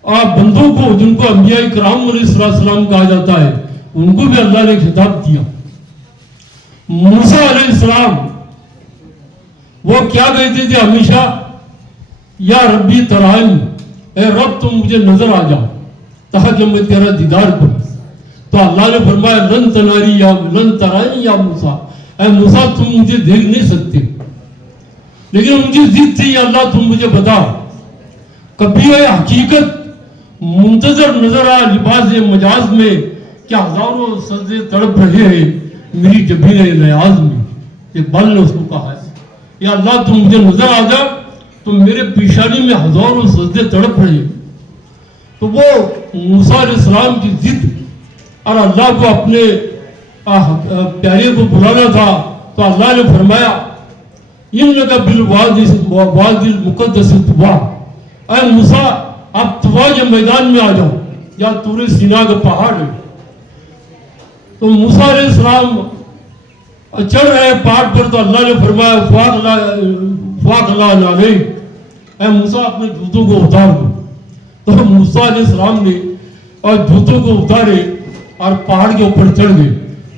बंदों को, जिनको अंबिया इकराम अलैहिस्सलाम कहा जाता है, उनको भी अल्लाह ने खिताब दिया। मूसा अलैहिस्सलाम वो क्या कहते थे हमेशा? या रब्बी तरानी, ए रब तुम मुझे नजर आ जाओ ताकि मैं तेरा दीदार करूं। तो अल्लाह ने फरमाया लन तरानी या मूसा, ए मूसा तुम मुझे देख नहीं सकते, लेकिन मुझे जिद थी अल्लाह तुम मुझे बताओ कभी ये हकीकत मुंतजर नजर आया लिबास मजाज में क्या हजारों सजदे तड़प रहे हैं मेरी जबीन नयाज में। ये बल ने उसको कहा है, या अल्लाह तुम मुझे नजर आ जा, तो मेरे पेशानी में हजारों सजदे तड़प रहे। तो वो मूसा अलैहिस्सलाम की जिद और अल्लाह को अपने प्यारे को बुलाना था, तो अल्लाह ने फरमाया इन्नका बिल वादिल मुक़द्दस तुवा, ऐ मूसा आप तुवा के मैदान में आ जाओ, या तूरे सीना का पहाड़ है। तो मूसा अलैहिस्सलाम चढ़ रहे पहाड़ पर, तो अल्लाह ने फरमाया फाकला नाले, ऐ मूसा अपने जूतों को उतार दो। तो मूसा अलैहिस्सलाम ने और जूतों को उतारे और पहाड़ के ऊपर चढ़ गए।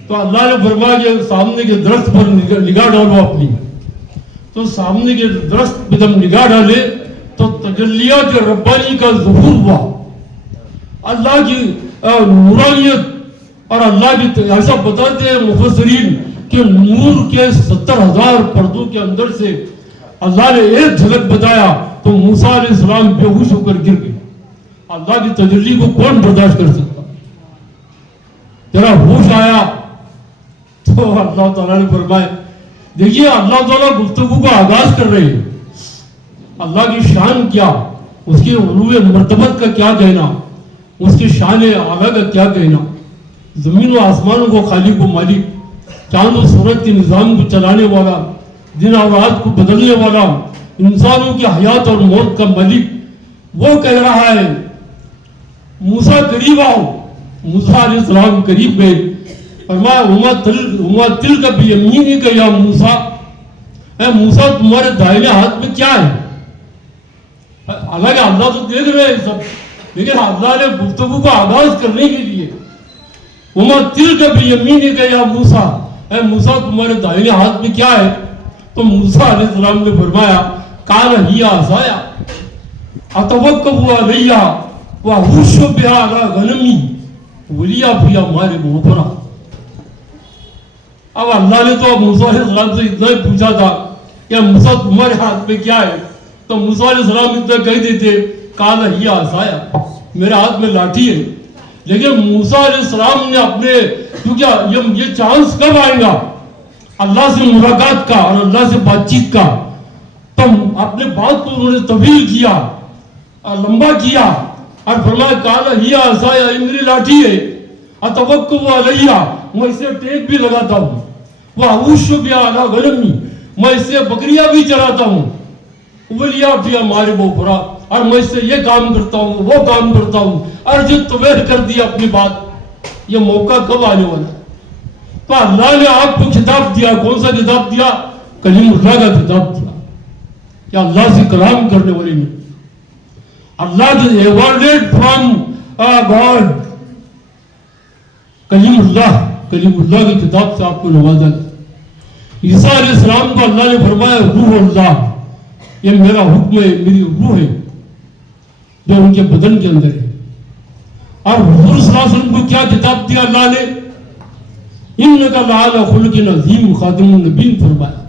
तो अल्लाह ने फरमाया कि सामने के दरख्त पर निगाह डालो अपनी। तो सामने के दरख्त पर जब निगाह डाले तो तजल्लियात रब्बानी का ज़ुहूर हुआ, अल्लाह की नूरानियत। और अल्लाह की ऐसा बताते हैं मुफस्सिरीन कि नूर के 70,000 पर्दों के अंदर से अल्लाह ने एक झलक बताया तो मूसा अलैहिस्सलाम बेहोश होकर गिर गए। अल्लाह की तजल्ली को कौन बर्दाश्त कर सकता? जरा होश आया तो अल्लाह ताला ने फरमाया, देखिए अल्लाह ताला गुफ्तगू का आगाज कर रहे हैं। अल्लाह की शान क्या, उसके उलूए मर्तबत का क्या कहना, उसके शान आला का क्या कहना। जमीन और आसमानों को खालिक को मालिक, चांद और सूरज के निजाम को चलाने वाला, दिन और रात को बदलने वाला, इंसानों की हयात और मौत का मालिक, वो कह रहा है मूसा करीब आओ। मूसा अलैहिस्सलाम करीब गए, फरमाया उमा तिल का बियमीनी का या मूसा, ऐ मूसा तुम्हारे दाहिने हाथ में क्या है? हालांकि अल्लाह तो देख रहे हैं सब, लेकिन अल्लाह ने गुफ्तगू का आगाज करने के लिए उमा तिल का बियमीनी का या मूसा, ऐ मूसा तुम्हारे दाहिने हाथ में क्या है? तो मूसा अलैहिस्सलाम ने फरमाया काल हिया असाया अतवक्कु अलैया व हुशु बिहा अला गनमी वलिया फिया मारे मोहरा। अब अल्लाह ने तो मूसा अलैहिस्सलाम से इतना ही पूछा था कि मूसा तुम्हारे हाथ में क्या है? तो मूसा अलैहिस्सलाम इतना कह देते काल हिया असाया, मेरे हाथ में लाठी है। लेकिन मूसा अलैहिस्सलाम ने अपने, क्योंकि ये चांस कब आएगा अल्लाह से मुलाकात का और अल्लाह से बातचीत का, तो अपने बात को उन्होंने तवील किया और लंबा किया और फरमाया काला हिया असाया, मेरी लाठी है, अतवक्कु अलैया, मैं इसे टेक भी लगाता हूँ, वह अऊशु बिहा अला गनमी, मैं इससे बकरियां भी चराता हूँ, वलिया भी हमारे बोफरा, और मैं इससे ये काम करता हूँ वो काम करता हूँ। और जो तुम्हें कर दिया अपनी बात, ये मौका कब आने वाला? तो अल्लाह ने आपको खिताब दिया, कौन सा खिताब दिया? कलीमुल्लाह का खिताब दिया कि अल्लाह से कलाम करने वाले ने, अल्लाह के एवॉर्डेड फ्रॉम गॉड, कलीमुल्लाह की किताब से आपको नवाजा गया। ईसा अलैहिस्सलाम को अल्लाह ने फरमाया रूह अल्लाह, ये मेरा हुक्म है, मेरी रूह है जो उनके बदन के अंदर है। और हुजूर सल्लल्लाहु अलैहि वसल्लम को क्या किताब दिया अल्लाह ने? इन्नका लअला खुल्किन अज़ीम खातिमुन नबीन, फरमाया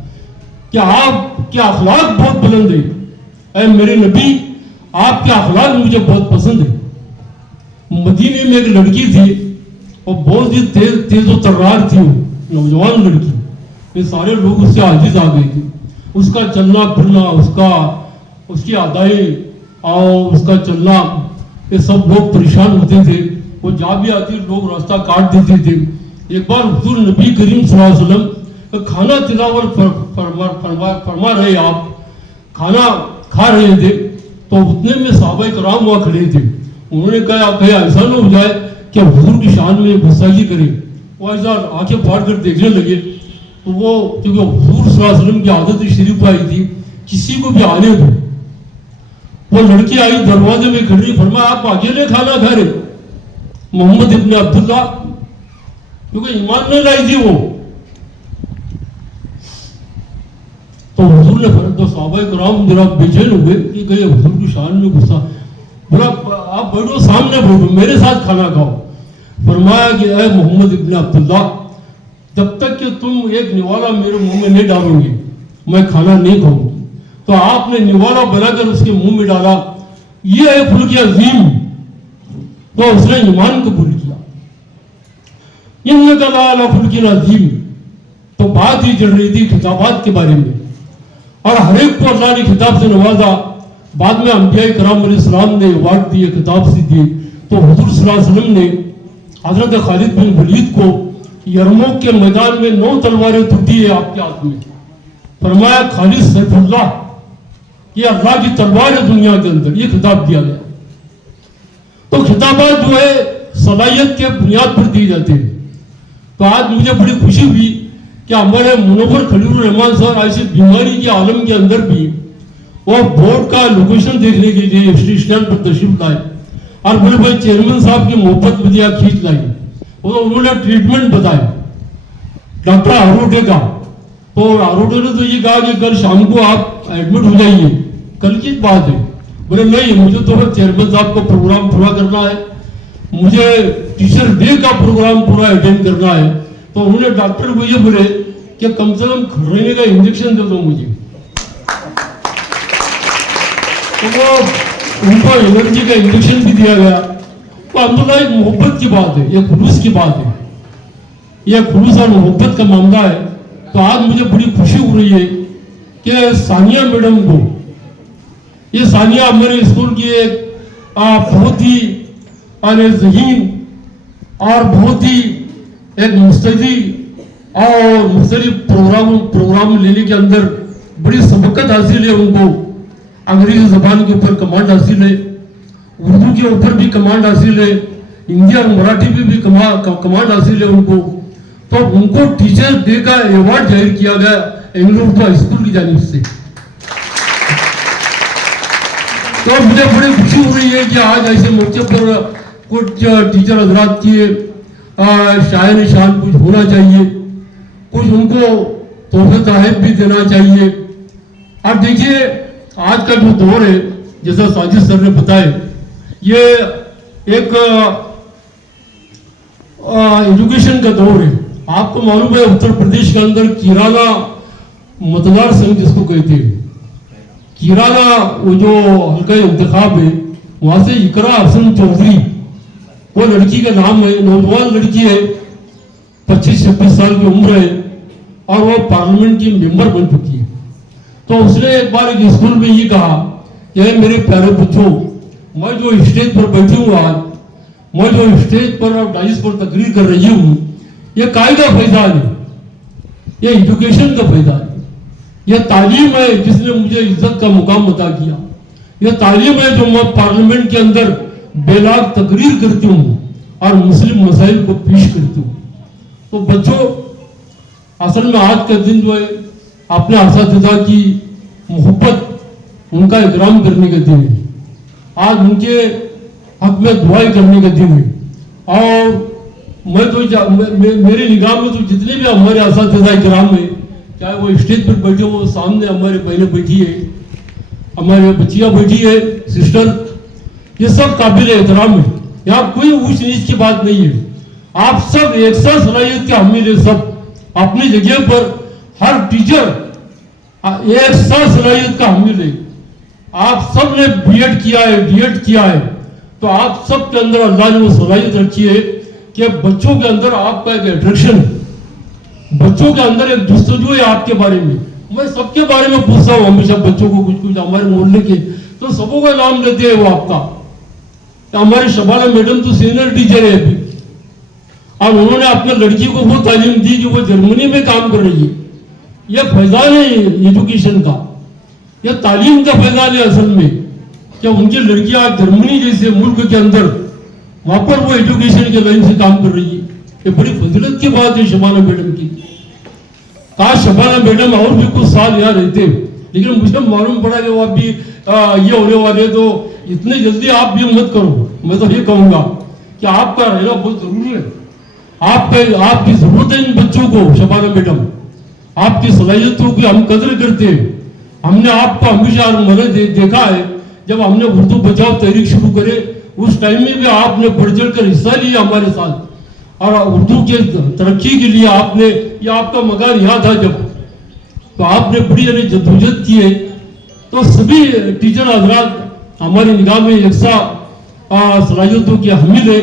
कि आपके अखलाक बहुत बुलंद है, ऐ मेरे नबी आपके अखलाक मुझे बहुत पसंद है। मदीने में एक लड़की थी, वो बहुत ही तेज और तर्रार थी, वो नौजवान लड़की, ये सारे लोग उससे आजिज आ गए थे। उसका चलना फिरना, उसकी अदाई और उसका चलना, ये सब लोग परेशान होते थे। वो जा भी आती लोग रास्ता काट देते थे। एक बार हुजूर नबी करीम सल्लल्लाहु अलैहि वसल्लम खाना तिलावत फरमा रहे, आप खाना खा रहे थे, तो उतने में सहाबा किराम वहाँ खड़े थे। उन्होंने कहा कहीं ऐसा ना हो जाए कि हुजूर की शान में गुस्ताखी करे। वो ऐसा आंखें फाड़ कर देखने लगे तो वो, क्योंकि हुजूर सल्लल्लाहु अलैहि वसल्लम की आदत शरीफ आई थी किसी को भी आने दो। वो लड़की आई दरवाजे में खड़ी, फरमाया आप अकेले खाना खा रहे? मोहम्मद इब्न अब्दुल्ला, क्योंकि ईमान नहीं लाई थी वो। तो हुजूर ने तो सहाबाए किराम जरा बेचैन हो गए कि कहीं हुजूर की शान में गुस्सा। बोला आप बैठो सामने बैठो मेरे साथ खाना खाओ। फरमाया कि ऐ मोहम्मद इब्न अब्दुल्ला, जब तक कि तुम एक निवाला मेरे मुंह में नहीं डालोगे मैं खाना नहीं खाऊंगी। तो आपने निवाला बनाकर उसके मुंह में डाला, ये है खुल्क अजीम। तो उसने ईमान कबूल किया। इन्नका लअला खुल्किन अजीम। तो बात ही चल रही थी खिताबात के बारे में, और हर एक को अल्लाह ने खिताब से नवाजा। बाद में अंबिया कराम अलैहिस्सलाम ने अवार्ड दिए, खिताब से दिए। तो हुजूर सल्लल्लाहु अलैहि वसल्लम ने हजरत खालिद बिन वलीद को यरमूक के मैदान में 9 तलवारें टूटी है आपके हाथ में। फरमाया खालिद सैफुल्लाह, ये अल्लाह की तलवार है दुनिया के अंदर, ये खिताब दिया गया। तो खिताबात जो है सलाहियत के बुनियाद पर दिए जाते हैं। तो आज मुझे बड़ी खुशी हुई कि हमारे मुनव्वर खलीलुर रहमान साहब ऐसी बीमारी के आलम के अंदर भी वो बोर्ड का लोकेशन देखने के लिए हिस्ट्री स्टैंड पर तशरीफ लाए, और बड़े बड़े चेयरमैन साहब की मोहब्बत बदिया खींच लाई। और उन्होंने ट्रीटमेंट बताया डॉक्टर आरोटे का। तो आरोटे ने तो ये कहा कि कल शाम को आप एडमिट हो जाइए, कल की बात है। बोले नहीं, मुझे तो फिर चेयरमैन साहब का प्रोग्राम पूरा करना है, मुझे टीचर डे का प्रोग्राम पूरा अटेंड करना है। तो उन्होंने डॉक्टर को ये बोले कि कम से कम खड़ने का इंजेक्शन दे दो मुझे। तो वो उनको एनर्जी का इंजेक्शन भी दिया गया। तो अब्दुल्ला एक मोहब्बत की बात है, ये खुलूस की बात है, ये खुलूस और मोहब्बत का मामला है। तो आज मुझे बड़ी खुशी हो रही है कि सानिया मैडम को, ये सानिया हमारे स्कूल की एक बहुत ही ज़हीन और बहुत ही एक मुस्तदी और मुख्तलिफ प्रोग्राम लेने के अंदर बड़ी सबकत हासिल है उनको। अंग्रेजी जबान के ऊपर कमांड हासिल है, उर्दू के ऊपर भी कमांड हासिल है, हिंदी और मराठी में भी कमांड हासिल है उनको। तो उनको टीचर डे का अवार्ड जाहिर किया गया एंग्लो उर्दू हाई स्कूल की जानिब से। तो मुझे बड़ी खुशी हो रही है कि आज ऐसे मौके पर कुछ टीचर हजरात की शायर शान कुछ होना चाहिए, कुछ उनको तोहफे तहफ भी देना चाहिए। अब देखिए आज का जो दौर है, जैसा साजिद सर ने बताया, ये एक एजुकेशन का दौर है। आपको मालूम है उत्तर प्रदेश के अंदर किराना मतदार संघ जिसको कहते हैं, किराना वो जो हल्का इंतखाब है, वहां से इकरा हसन चौधरी वो लड़की का नाम है, नौजवान लड़की है, 25-26 साल की उम्र है, और वो पार्लियामेंट की मेंबर बन चुकी है। तो उसने एक बार एक स्कूल में ये कहा कि मेरे प्यारे बच्चों, मैं जो स्टेज पर बैठी हूँ आज, मैं जो स्टेज पर और डाइस पर तकरीर कर रही हूँ, ये काय का फैजान है, ये एजुकेशन का फैजान है, ये तालीम है जिसने मुझे इज्जत का मुकाम अता किया, ये तालीम है जो मैं पार्लियामेंट के अंदर बेलाग तकरीर करती हूँ और मुस्लिम मसाइल को पेश करती हूँ। तो बच्चों, असल में आज का दिन जो है अपने असातिज़ा की मोहब्बत, उनका इकराम करने का दिन है। आज उनके हक में दुआएं करने का दिन है। और मैं तो मेरी निगाह में तो जितने भी हमारे असातिज़ा इकराम है, चाहे वो स्टेज पर बैठे हो, सामने हमारे बहनें बैठी है, हमारे बच्चियां बैठी है, सिस्टर, ये सब काबिल एहतराम है। यहाँ कोई ऊंच नीच की बात नहीं है। आप सब एक सा सलाहियत के हामिल है, सब अपनी जगह पर, हर टीचर एक सा सलाहियत का हामिल है। आप सब ने बीएड किया है, डीएड किया है, तो आप सब के अंदर अल्लाह ने वो सलाहियत रखी है कि बच्चों के अंदर आपका एक अट्रैक्शन, बच्चों के अंदर एक जस्तजू है आपके बारे में। मैं सबके बारे में पूछता हूँ हमेशा बच्चों को, कुछ कुछ हमारे मोहल्ले के, तो सबों का नाम लेते हैं वो आपका। हमारे शबाना मैडम तो सीनियर टीचर है अभी, और उन्होंने अपने लड़की को वो तालीम दी कि वो जर्मनी में काम कर रही है। यह फैजान है एजुकेशन का, यह तालीम का फैजान है असल में। कि उनकी लड़कियां जर्मनी जैसे मुल्क के अंदर वहां पर वो एजुकेशन के लाइन से काम कर रही है। ये बड़ी फजीलत की बात है शबाना मैडम की। काश शबाना मैडम और भी कुछ साल यहाँ रहते, लेकिन मुझे मालूम पड़ा कि वो अभी ये होने वाले, तो इतने जल्दी आप भी मत करो। मैं तो ये कहूंगा कि आपका रहना बहुत जरूरी है। आपकी जरूरत है इन बच्चों को। शबाना मैडम, आपकी सलाहियतों की हम कदर करते हैं। हमने आपको हमेशा देखा है, जब हमने उर्दू बचाओ तहरीक शुरू करे उस टाइम में भी आपने बढ़ चढ़ कर हिस्सा लिया हमारे साथ, और उर्दू के तरक्की के लिए आपने, ये आपका मकान यहाँ था जब, तो आपने बड़ी जद्दोजहद की है। तो सभी टीचर हजरात हमारी निगाह में यकसा सलाहियतों की हामिल है।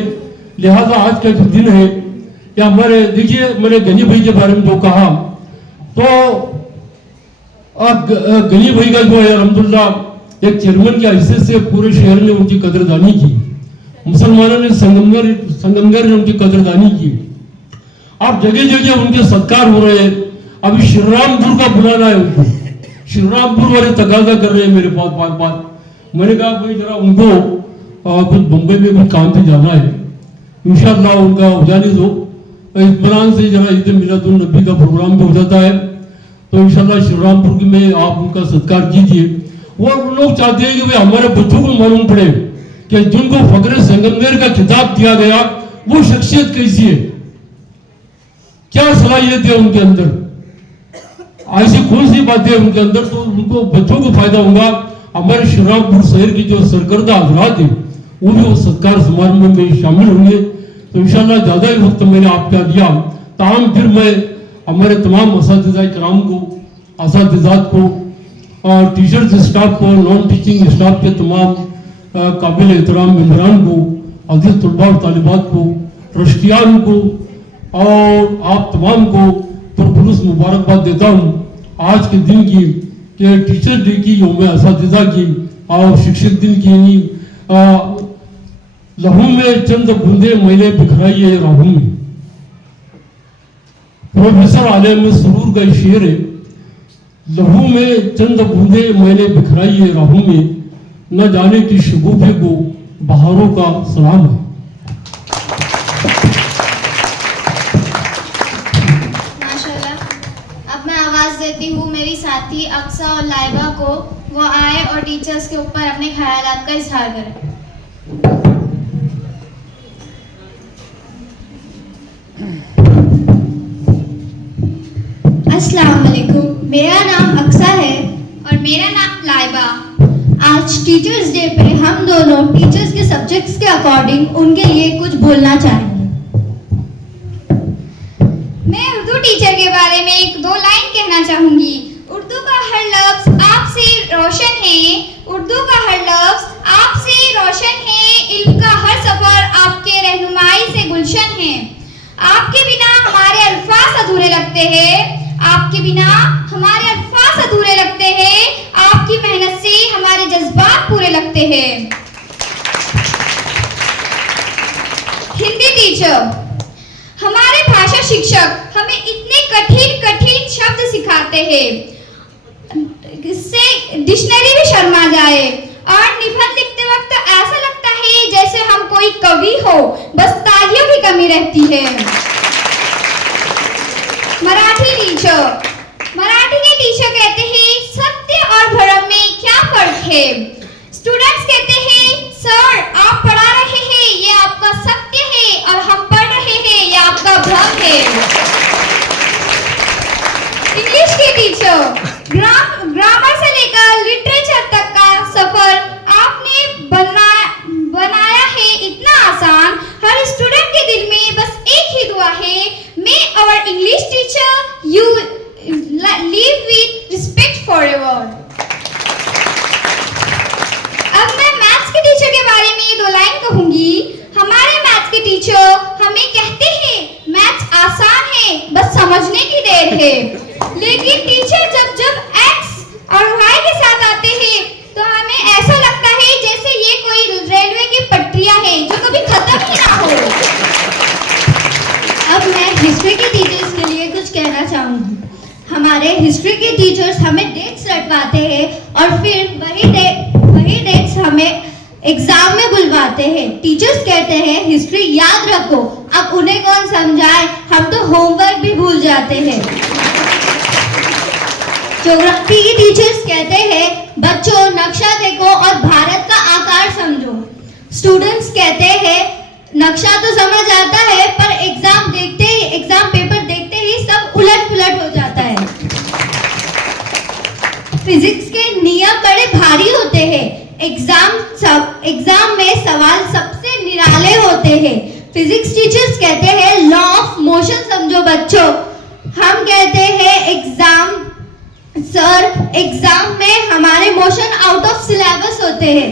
लिहाजा आज का जो दिन है, या हमारे देखिए, मैंने गनी भाई के बारे में जो कहा, तो गनी भाई का जो है अल्हम्दुलिल्लाह एक चेयरमैन की हैसियत से पूरे शहर ने उनकी कदरदानी की, मुसलमानों ने संगमगर ने उनकी कदरदानी की। अब जगह जगह उनके सत्कार हो रहे हैं। अभी श्रीरामपुर का बुलाना है उनको, श्रीरामपुर वाले तकाजा कर रहे हैं मेरे पास बार बार। मैंने कहा भाई जरा उनको कुछ बम्बई में कुछ काम से जाना है, इंशाअल्लाह उनका हो जाने दो। इत्मीनान से जरा ईद मिलादुन नबी का प्रोग्राम भी हो जाता है, तो इंशाअल्लाह श्रीरामपुर में आप उनका सत्कार कीजिए। वो लोग चाहते हैं कि भाई हमारे बच्चों को मालूम पड़े कि जिनको फखरे संगमनेर का खिताब दिया गया वो शख्सियत कैसी है, क्या सलाहियत है उनके अंदर, ऐसी कौन सी बातें उनके अंदर, तो उनको बच्चों को फायदा होगा। हमारे श्रीरामपुर शहर की जो सरकर्दा हजरात है वो भी उस सत्कार समारोह में शामिल होंगे। तो इंशाल्लाह ज्यादा ही वक्त मैंने आपका दिया, ताहम फिर मैं हमारे तमाम असातिज़ा किराम को, असातिज़ात को और टीचर्स स्टाफ को, नॉन टीचिंग स्टाफ के तमाम काबिल एहतराम मेम्बरान को, अजीज तलबा और तालिबात को, ट्रस्टियान को और आप तमाम को पुरखुलूस मुबारकबाद देता हूँ आज के दिन की, कि टीचर डे की, यौम असातिज़ा की और शिक्षक दिन की। लहू में चंद बूंदे मैंने बिखराई है राहों में, प्रोफेसर आलम सुरूर का शेर है। लहू में चंद बूंदे मैंने बिखराई है राहों में, न जाने की शगुफे को बहारों का सलाम है। माशाल्लाह। अब मैं आवाज़ देती हूँ मेरी साथी अक्सा और लाइबा को, वो आए और टीचर्स के ऊपर अपने ख्यालात का इजहार करें। अस्सलाम वालेकुम, मेरा नाम अक्सा है और मेरा नाम लाइबा। आज टीचर्स डे पे हम दोनों टीचर्स के सब्जेक्ट्स के अकॉर्डिंग उनके लिए कुछ बोलना चाहेंगे। मैं उर्दू टीचर के बारे में एक दो लाइन कहना चाहूंगी। उर्दू का हर लफ्ज आपसे रोशन है, उर्दू का हर लफ्ज आपसे रोशन है, इल्म का हर सफर आपके रहनुमाई से गुलशन है। आपके बिना हमारे अल्फाज अधूरे लगते हैं, आपके बिना हमारे अल्फाज अधूरे लगते हैं, आपकी मेहनत से हमारे जज्बात पूरे लगते हैं। हिंदी टीचर, हमारे भाषा शिक्षक हमें इतने कठिन कठिन शब्द सिखाते हैं, इससे डिक्शनरी भी शर्मा जाए, और निबंध लिखते वक्त ऐसा लगता है जैसे हम कोई कवि हो, बस तालियों की कमी रहती है। मराठी टीचर, मराठी के टीचर कहते हैं सत्य और भ्रम में क्या फर्क है। स्टूडेंट्स कहते हैं सर आप पढ़ा रहे हैं ये आपका सत्य है, और हम पढ़ रहे हैं ये आपका भ्रम है। इंग्लिश के टीचर, ग्रामर से लेकर लिटरेचर तक का सफर आपने बनाया है इतना आसान, हर स्टूडेंट के दिल में बस एक ही दुआ है, may our English teacher you live with respect forever. अब मैं मैथ्स के टीचर के बारे में दो लाइन कहूंगी। हमारे मैथ्स के टीचर हमें कहते हैं मैथ्स आसान है, बस समझने की देर है। लेकिन टीचर जब एक्स और वाई के साथ आते हैं तो हमें ऐसा लगता है जैसे ये कोई रेलवे की पटरियां हैं जो कभी खत्म ही ना हो। अब मैं हिस्ट्री के टीचर्स के लिए कुछ कहना चाहूँगी। हमारे हिस्ट्री के टीचर्स हमें डेट्स रटवाते हैं और फिर वही डेट्स हमें एग्जाम में बुलवाते हैं। टीचर्स कहते हैं हिस्ट्री याद रखो। अब उन्हें कौन समझाए, हम तो होमवर्क भी भूल जाते हैं। ज्योग्राफी की टीचर्स कहते हैं बच्चों नक्शा देखो और भारत का आकार समझो। स्टूडेंट्स कहते हैं नक्शा तो समझ आता है पर एग्जाम पेपर देखते ही सब उलट पुलट हो जाता है। फिजिक्स के नियम बड़े भारी होते हैं। एग्जाम में सवाल सबसे निराले होते हैं। फिजिक्स टीचर्स कहते हैं लॉ ऑफ मोशन समझो बच्चों। हम कहते हैं एग्जाम में हमारे मोशन आउट ऑफ सिलेबस होते हैं।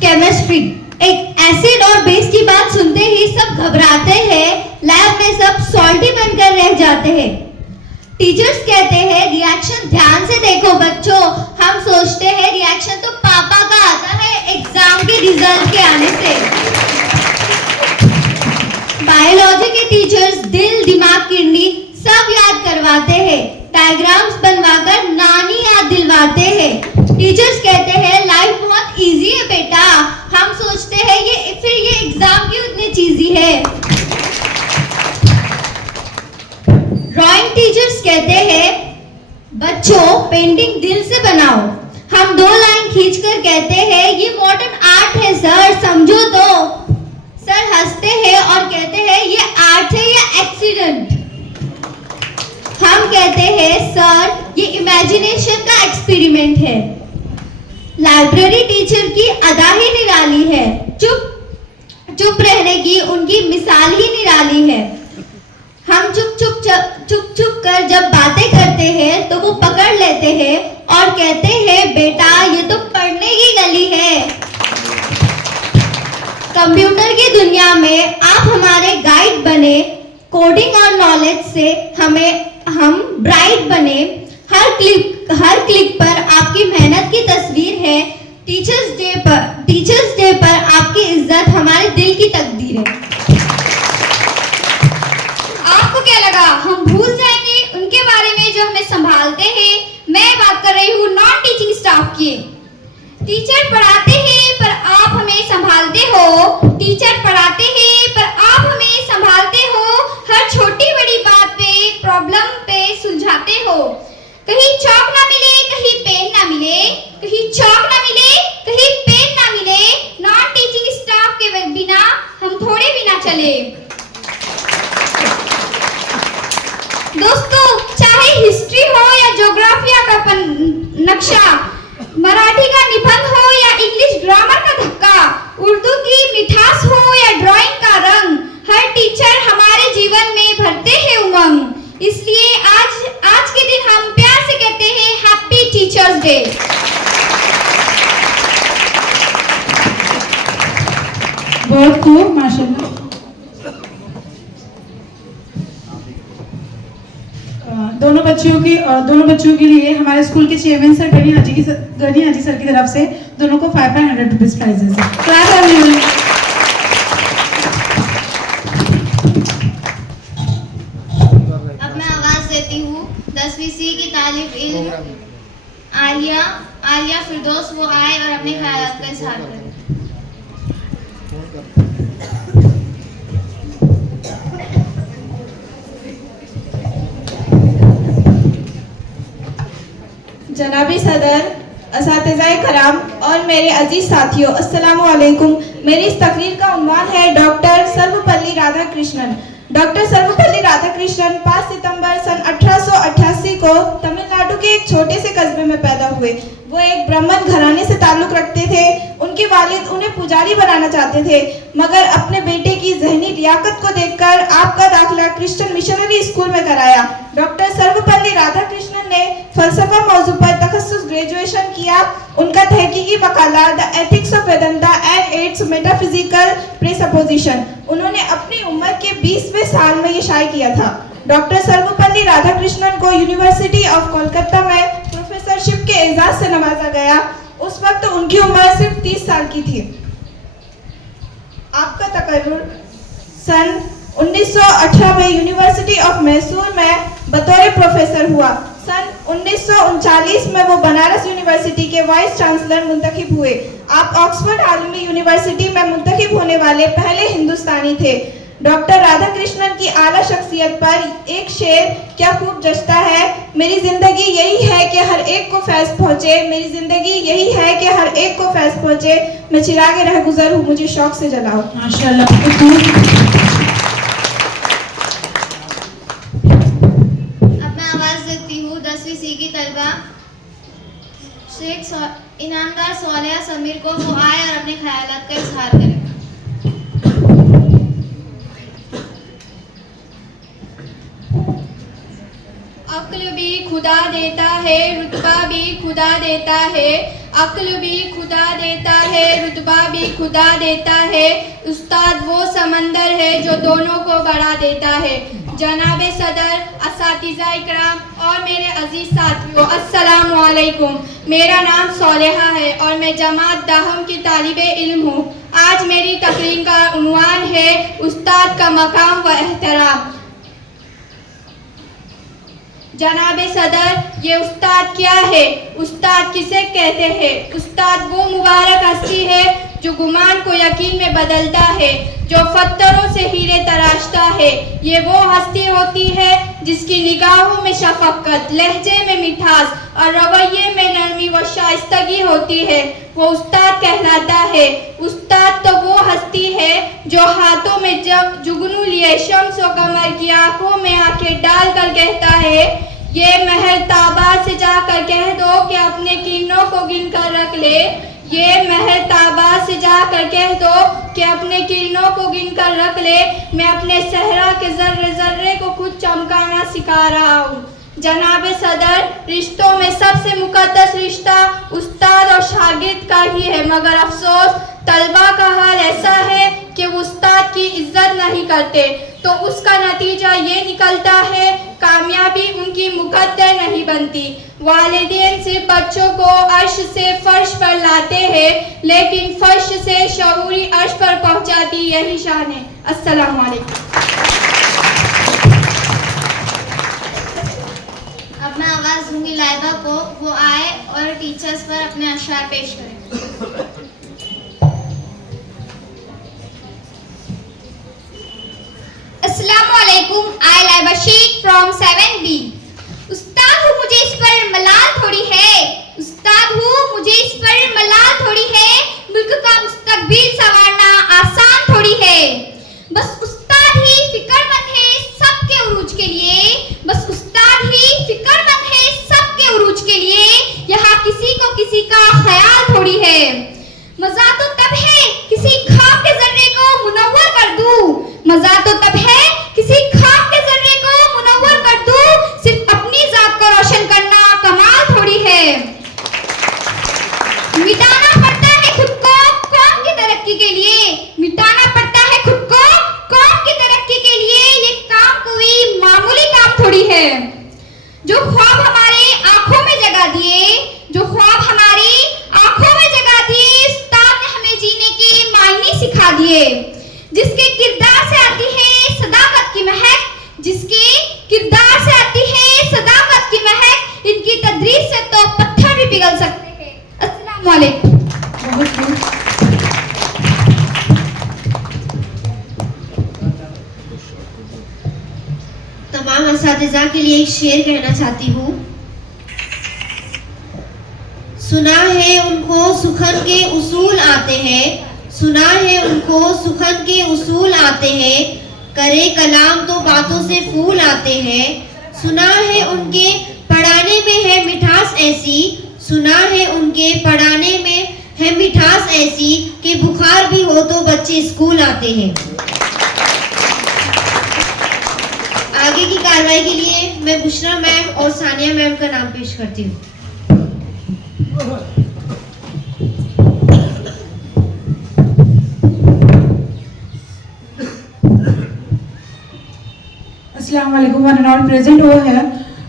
केमिस्ट्री, एक एसिड और बेस की बात सुनते ही सब घबराते हैं। लैब में सब सॉल्टी बनकर रह जाते हैं। टीचर्स कहते हैं रिएक्शन ध्यान से देखो बच्चों। हम सोचते हैं रिएक्शन तो पापा का आता है एग्जाम के रिजल्ट के आने से। बायोलॉजी के टीचर्स दिल दिमाग किडनी सब याद करवाते हैं। डायग्राम्स बनवाकर नानी याद दिलवाते हैं। टीचर्स कहते हैं लाइफ बहुत इजी है बेटा। हम सोचते हैं ये एग्जाम क्यों इतनी चीजी है। ड्राइंग टीचर्स कहते हैं बच्चों पेंटिंग दिल से बनाओ। हम 2 लाइन खींचकर कहते हैं ये मॉडर्न आर्ट है सर समझो तो। सर हंसते हैं और कहते हैं ये आर्ट है या एक्सीडेंट। हम कहते हैं सर ये इमेजिनेशन का एक्सपेरिमेंट है। लाइब्रेरी टीचर की अदा ही निराली है। चुप रहने की उनकी मिसाल ही निराली है। हम चुप कर जब बातें करते हैं तो वो पकड़ लेते हैं और कहते हैं बेटा ये तो पढ़ने की गली है। कंप्यूटर की दुनिया में आप हमारे गाइड बने। कोडिंग और नॉलेज से हम ब्राइट बने। हर क्लिक पर आपकी मेहनत की तस्वीर है। टीचर्स डे पर आपकी इज्जत हमारे दिल की तकदीर है। आपको क्या लगा हम भूल जाएंगे उनके बारे में जो हमें संभालते हैं? मैं बात कर रही हूँ नॉन टीचिंग स्टाफ की। टीचर पढ़ाते हैं पर आप हमें संभालते हो। टीचर पढ़ाते हैं पर आप हमें संभालते हो। हर छोटी बड़ी बात पे प्रॉब्लम पे सुलझाते हो। कहीं चौक ना मिले कहीं पेन ना मिले, कहीं चौक ना मिले कहीं पेन ना मिले। नॉन टीचिंग स्टाफ के बिना हम थोड़े भी ना चले। दोस्तों चाहे हिस्ट्री हो या ज्योग्राफिया का नक्शा, मराठी का निबंध हो या इंग्लिश ग्रामर का धक्का, उर्दू की मिठास हो या ड्राइंग का रंग, हर टीचर हमारे जीवन में भरते हैं उमंग। इसलिए आज के दिन हम प्यार से कहते हैं हैप्पी टीचर्स डे। बहुत खूब माशाल्लाह। दोनों बच्चों के लिए हमारे स्कूल के chairman sir Ghani Haji sir की तरफ से दोनों को 500 रुपीज प्राइजेस है। अब मैं आवाज देती हूँ 10वीं सी की तालिब इल्म आलिया फिरदौस। वो आए और अपने ख्यालात का इजहार करें। जनाबी सदर, असातिज़ाए कराम और मेरे अजीज साथियों, अस्सलामु अलैकुम। मेरी इस तकरीर का उन्वान है डॉक्टर सर्वपल्ली राधाकृष्णन। डॉक्टर सर्वपल्ली राधाकृष्णन 5 सितंबर सन 1888 को तमिलनाडु के एक छोटे से कस्बे में पैदा हुए। वो एक ब्राह्मण घराने से ताल्लुक रखते थे। उनके वालिद उन्हें पुजारी बनाना चाहते थे, मगर अपने बेटे की ज़हनी लियाकत को देखकर आपका दाखिला क्रिश्चियन मिशनरी स्कूल में कराया। डॉक्टर सर्वपल्ली राधाकृष्णन ने फलसफा मौजू पर तखस्सुस ग्रेजुएशन किया। उनका तहकीकी मकाला the ethics of Vedanta and its metaphysical presupposition उन्होंने अपनी उम्र के 20वें साल में ये शाये किया था। डॉक्टर सर्वपल्ली राधाकृष्णन को यूनिवर्सिटी ऑफ कोलकाता में प्रोफेसरशिप के एजाज से नवाजा गया। उस वक्त उनकी उम्र सिर्फ 30 साल की थी। आपका तकर्रुर सन 1918 में यूनिवर्सिटी ऑफ मैसूर में बतौर प्रोफेसर हुआ। सन 1939 में वो बनारस यूनिवर्सिटी के वाइस चांसलर मुंतखब हुए। आप ऑक्सफोर्ड आलमी यूनिवर्सिटी में मुंतखब होने वाले पहले हिंदुस्तानी थे। डॉक्टर राधाकृष्णन की आला शख्सियत पर एक शेर क्या खूब जचता है, मेरी जिंदगी यही है कि हर एक को फैज़ पहुँचे, मेरी जिंदगी यही है कि हर एक को फैज़ पहुँचे, मैं चिरागे रह गुजर हूँ, मुझे शौक से जलाओ। माशाल्लाह। अब मैं आवाज़ देती हूँ 10वीं सी की तलबा शेख इनामदार सोलिया समीर को। वो आए और अपने ख्यालात का इजहार करें। अक्ल भी खुदा देता है, रुतबा भी खुदा देता है। अक्ल भी खुदा देता है, रुतबा भी खुदा देता है। उस्ताद वो समंदर है जो दोनों को बढ़ा देता है। जनाब सदर, असातिज़ा इकराम और मेरे अजीज साथियों, अस्सलामु अलैकुम। मेरा नाम सोलेहा है और मैं जमात दाहम की तालिबे इल्म हूँ। आज मेरी तकरीर का उन्वान है उस्ताद का मकाम व एहतराम। जनाब सदर, ये उस्ताद क्या है? उस्ताद किसे कहते हैं? उस्ताद वो मुबारक हस्ती है जो गुमान को यकीन में बदलता है, जो पत्थरों से हीरे तराशता है। ये वो हस्ती होती है जिसकी निगाहों में शफकत, लहजे में मिठास और रवैये में नरमी व शाइस्तगी होती है। वो उस्ताद कहलाता है। उस्ताद तो वो हस्ती है जो हाथों में जब जुगनू लिए शम्स व कमर की आंखों में आंखें डालकर कहता है, ये महल ताबा से जाकर कह दो कि अपने किरणों को गिनकर रख ले। ये महल ताबा से जाकर कह दो कि अपने किरणों को गिनकर रख ले। मैं अपने सहरा के जर्रे जर्रे को खुद चमकाना सिखा रहा हूँ। जनाब सदर, रिश्तों में सबसे मुकद्दस रिश्ता उस्ताद और शागिर्द का ही है, मगर अफसोस तलबा का हाल ऐसा है कि वो उस्ताद की इज्जत नहीं करते, तो उसका नतीजा ये निकलता है कामयाबी उनकी मुकद्दर नहीं बनती। वालिदैन सिर्फ बच्चों को अर्श से फर्श पर लाते हैं, लेकिन फर्श से शऊरी अर्श पर पहुंचाती यही शान है। अस्सलामु अलैकुम। अब मैं आवाज़ दूंगी लाइबा को। वो आए और टीचर्स पर अपने अशआर पेश करें। अस्सलामु अलैकुम। आई लाइबा शेख फ्रॉम 7B। उस्ताद हूँ, मुझे इस पर मलाल थोड़ी है। उस्ताद हूँ, मुझे इस पर मलाल थोड़ी है। मुल्क का मुस्तकबिल संवारना आसान थोड़ी है। बस उस्ताद ही फिक्रमंद है सबके उरूज के लिए। बस उस्ताद ही फिक्रमंद है सबके उरूज के लिए। यहाँ किसी को किसी का ख्याल थोड़ी है। मजा तो तब है किसी खाक के जर्रे को मुनव्वर कर दूं। मजा तो तब है किसी खाक के जर्रे को मुनव्वर कर दूं। सिर्फ अपनी जात को रोशन करना कमाल थोड़ी है। मिटाना पड़ता है खुद को कौम की तरक्की के लिए। मिटाना पड़ता है खुद को कौम की तरक्की के लिए। ये काम कोई मामूली काम थोड़ी है। जो ख्वाब हमारे आंखों में जगा दिए, जो ख्वाब हमारी आंखों में जगा दिए, उस्ताद ने हमें जीने के मायने सिखा दिए। जिसके किरदार से आती है सदाकत की महक, जिसके किरदार से आती है सदाकत की महक, इनकी तदरीस से तो पत्थर भी पिघल सकते हैं। अस्सलामु अलैकुम। तमाम असातिज़ा के लिए एक शेर कहना चाहती हूँ। सुना है उनको सुखन के उसूल आते हैं, सुना है उनको सुखन के उसूल आते हैं, करे कलाम तो बातों से फूल आते हैं। सुना है उनके पढ़ाने में है मिठास ऐसी, सुना है उनके पढ़ाने में है मिठास ऐसी कि बुखार भी हो तो बच्चे स्कूल आते हैं। आगे की कार्रवाई के लिए मैं बुशरा मैम और सानिया मैम का नाम पेश करती हूँ। Assalamu alaikum one and all present over here.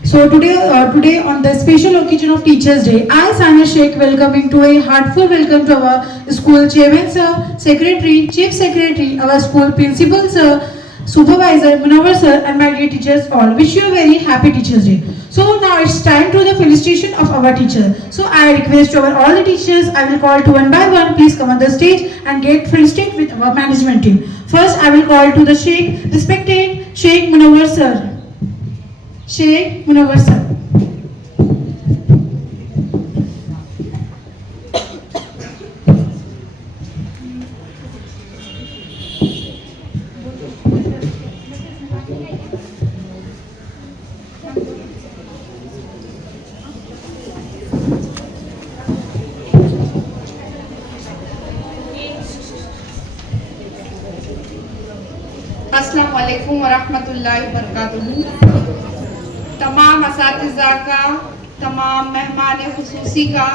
So today on the special occasion of Teachers Day, I Sania Sheikh welcoming to a heartful welcome to our school chairman sir, secretary, chief secretary, our school principal sir, supervisor, Munawar sir and my dear teachers all. Wish you a very happy Teachers Day. So now it's time to the felicitation of our teacher. So I request our all the teachers, I will call to one by one, please come on the stage and get felicitate with our management team. First I will call to the Sheikh, respected Sheikh Munawwar sir. Sheikh Munawwar sir. अस्सलाम वालेकुम वरहमतुल्लाहि वबरकातुहू। तमाम असातिज़ा का, तमाम मेहमान खुसूसी का,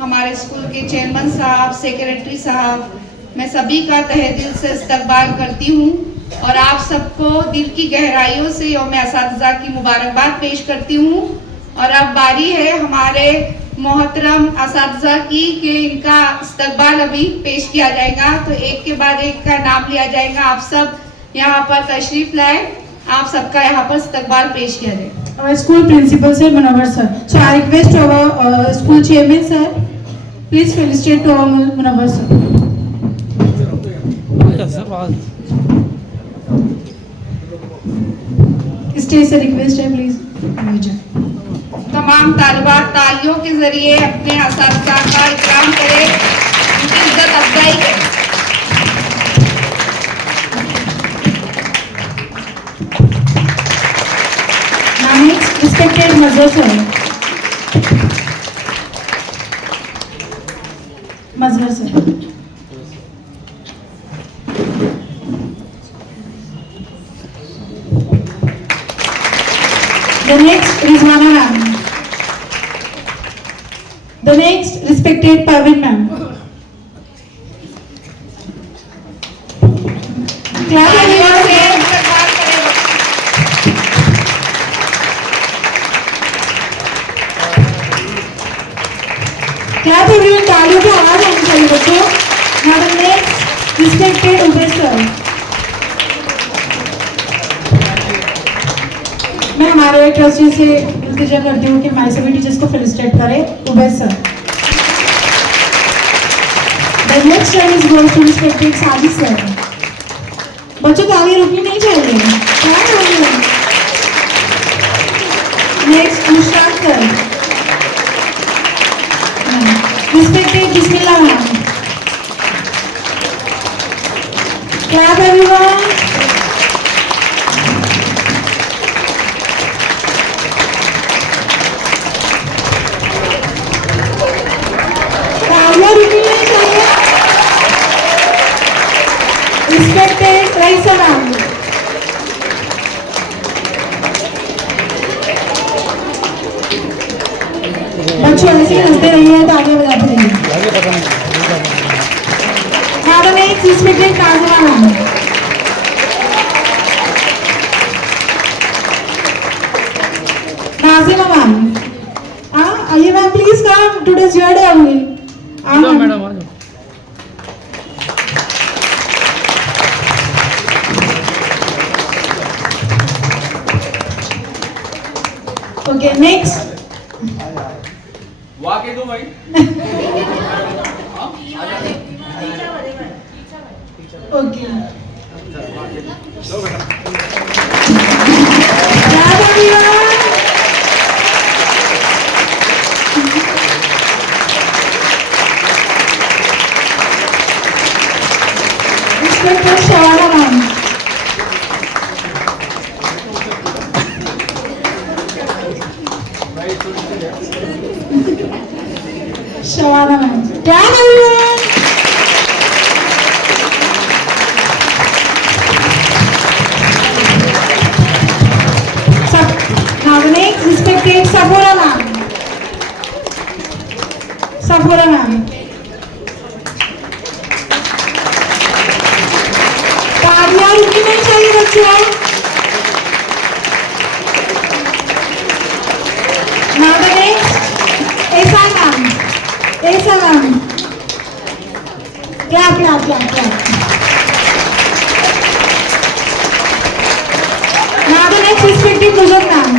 हमारे school के चेयरमैन साहब, सेक्रेटरी साहब, मैं सभी का तहे दिल से इस्तकबाल करती हूँ और आप सबको दिल की गहराइयों से यौम असातिज़ा की मुबारकबाद पेश करती हूँ। और अब बारी है हमारे मोहतरम असातिज़ा की कि इनका इस्तकबाल अभी पेश किया जाएगा, तो एक के बाद एक का नाम लिया जाएगा। आप सब यहाँ पर तशरीफ लाए, आप सबका यहाँ पर इस्तकबाल पेश किया जाए। Our school principal sir Munawwar sir. So I request our school chairman sir, please felicitate to our Munawwar sir. Stage से request है please. तमाम तालिबात तालियों के जरिए अपने असातिज़ा का इकराम करें, उनकी इज्जत अफजाई करें। Next, respected Mazhar sir. Mazhar sir. The next, Rizwana ma'am. The next, respected Parveen ma'am. Clap तालियों से everyone. इस्तकबाल करें। Clap everyone. तालियों की आवाज आनी चाहिए बच्चों. Now the next, respected Ubay sir. मैं हमारे ट्रस्टी से इल्तिजा करती हूँ कि हमारे सभी टीचर्स को फेलिसिटेट करें. Ubaid sir. The next turn is goes to respected Sajid sir. बच्चों ताली रुकनी नहीं चाहिए. क्या करेंगे? Next Mushtaq sir. Respected बिस्मिल्लाह मैम. Clap everyone. तालियां रुकनी नहीं चाहिए. Respected Raisa ma'am. बच्चों ऐसे ही हंसते रहिए, तालियां बजाते रहिए. Now the next respected Kazma ma'am. Nazima ma'am. आइए ma'am please come, today's your day only. Madam आ जाओ. Okay, next. वाके दो भाई। Okay. Clap everyone. Respected Shavana ma'am. Shavana ma'am. Clap everyone. Now the next respected Safura ma'am. Safura ma'am. तालियां रुकनी नहीं चाहिए बच्चों. Now the next ऐसा ma'am. ऐसा ma'am. Clap clap clap clap. Now the next respected Nujat ma'am.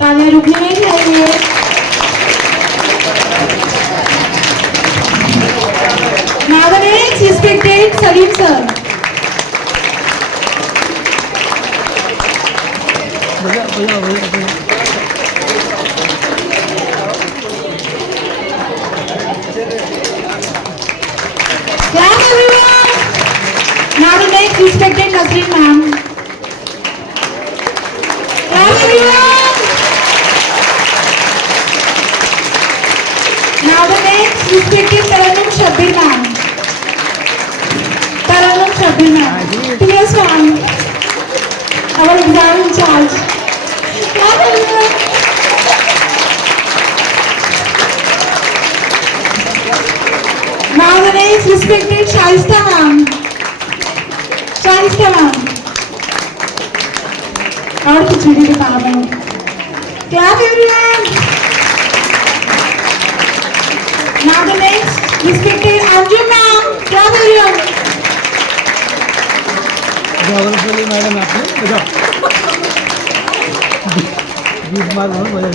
तालियां रुकनी नहीं चाहिए। Now the next respected Salim sir. Clap everyone. Now the next respected Nasreen ma'am. Clap everyone. Now the next respected Taranum Shabbir ma'am. Taranum Shabbir ma'am. P.S. ma'am. Our exam in charge. Clap everyone. Now the next respected Shaista ma'am. Shaista ma'am. और कुछ video दिखा रहे हैं। Clap everyone. Now the next respected Anju ma'am. Clap everyone. Madam आपने बजाओ गीत मार रहा हूँ बजा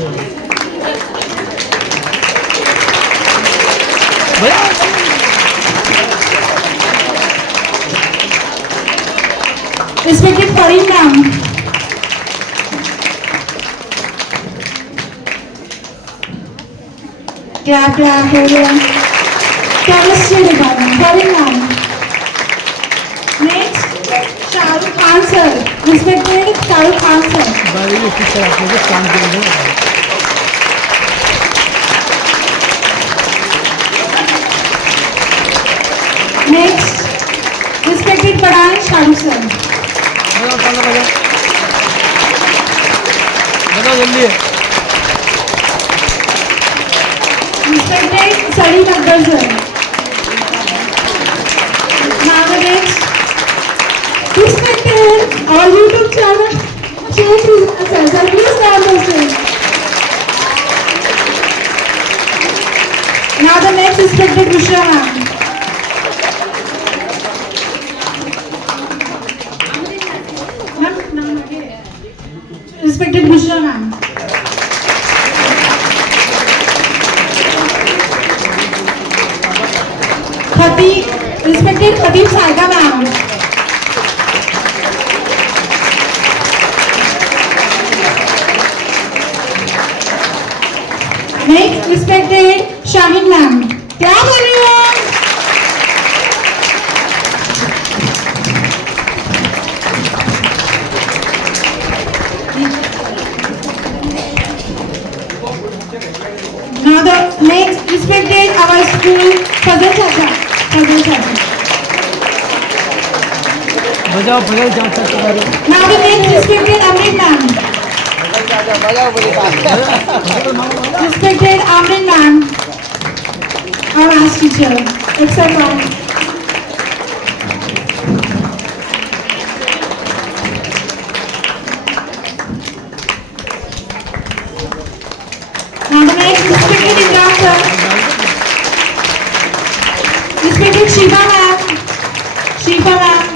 Respected Farid ma'am. Clap everyone. Chemistry department. Farid ma'am. Next, Shahrukh Khan sir. Respected Shahrukh Khan sir. बारी में किस तरह से काम करेंगे Next, respected Padhan Shahrukh sir. बजाओ ताला बजाओ बजाओ जल्दी Respected Salim Akbar sir. Now the next, respected our YouTube channel. Change is sir. Please stand on stage. Now the next respected Bushra ma'am. Respected Bushra ma'am. Respected Khatib Saika ma'am. Next, respected Shahin ma'am. Clap everyone. Now the next, respected our school Fazal Chacha. Fazal Chacha. बजाओ बजाओ जाओ तक Now the next, respected Amrit ma'am. Respected Amrit ma'am. Our maths teacher. Except ma'am. Now the next, respected Imran sir. Respected Shiva ma'am. Shiva ma'am.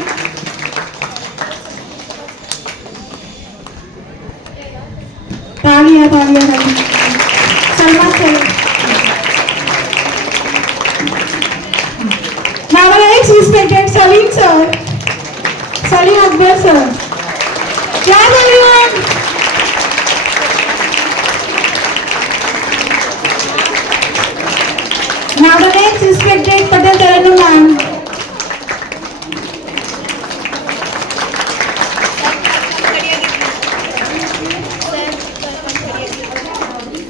तालियां तालियां Salman sir. Now the next respected Salim sir. Salim Akbar sir. Clap everyone. Now the next respected Patel Taranum ma'am.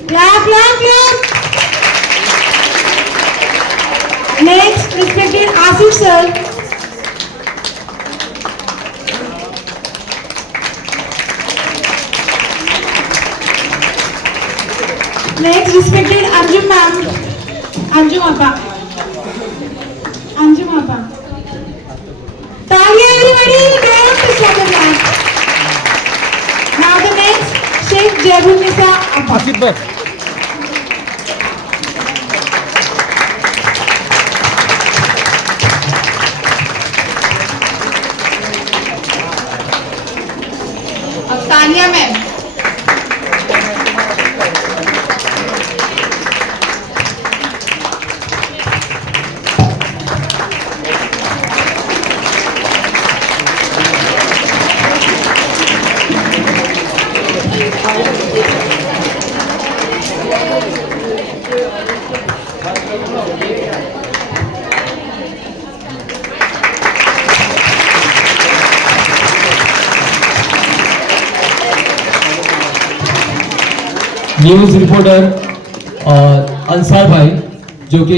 Clap, clap, clap. Next, respected Asif sir. Next, respected Anjum ma'am. Anjum Appa. Anjum Appa. Talia everybody, don't stop the clap. Now the next, Sheikh Jabul Nisa Appa. Asif बस अब Tania ma'am. News reporter Ansar भाई जो कि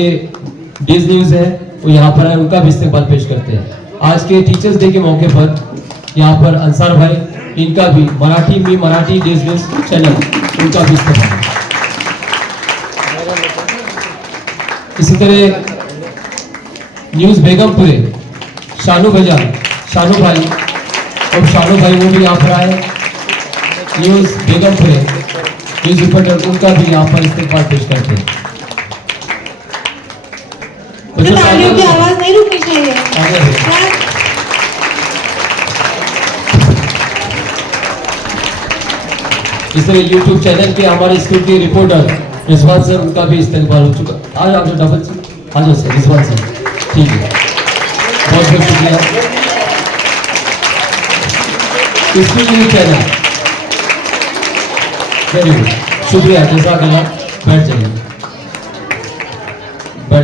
days news है वो यहाँ पर है, उनका भी इस्तेमाल पेश करते हैं। आज के टीचर्स डे के मौके पर यहाँ पर अंसार भाई, इनका भी मराठी डेज न्यूज़ चैनल, उनका भी इस्तेमाल। इसी तरह न्यूज़ बेगमपुरे शानू भाई वो भी यहाँ पर आए। न्यूज़ बेगमपुरे न्यूज़ रिपोर्टर, उनका भी यहाँ पर इस्तेमाल पेश करते हैं। तालियों की आवाज नहीं रुकनी चाहिए। इस तरह यूट्यूब चैनल के हमारे स्कूल के रिपोर्टर रिजवान सर, उनका भी इस्तेमाल हो चुका। आज आप डबल से आ जाओ सर, रिजवान सर, ठीक है, बहुत बहुत शुक्रिया। School news channel, very good, शुक्रिया, जज़ाकल्लाह। बैठ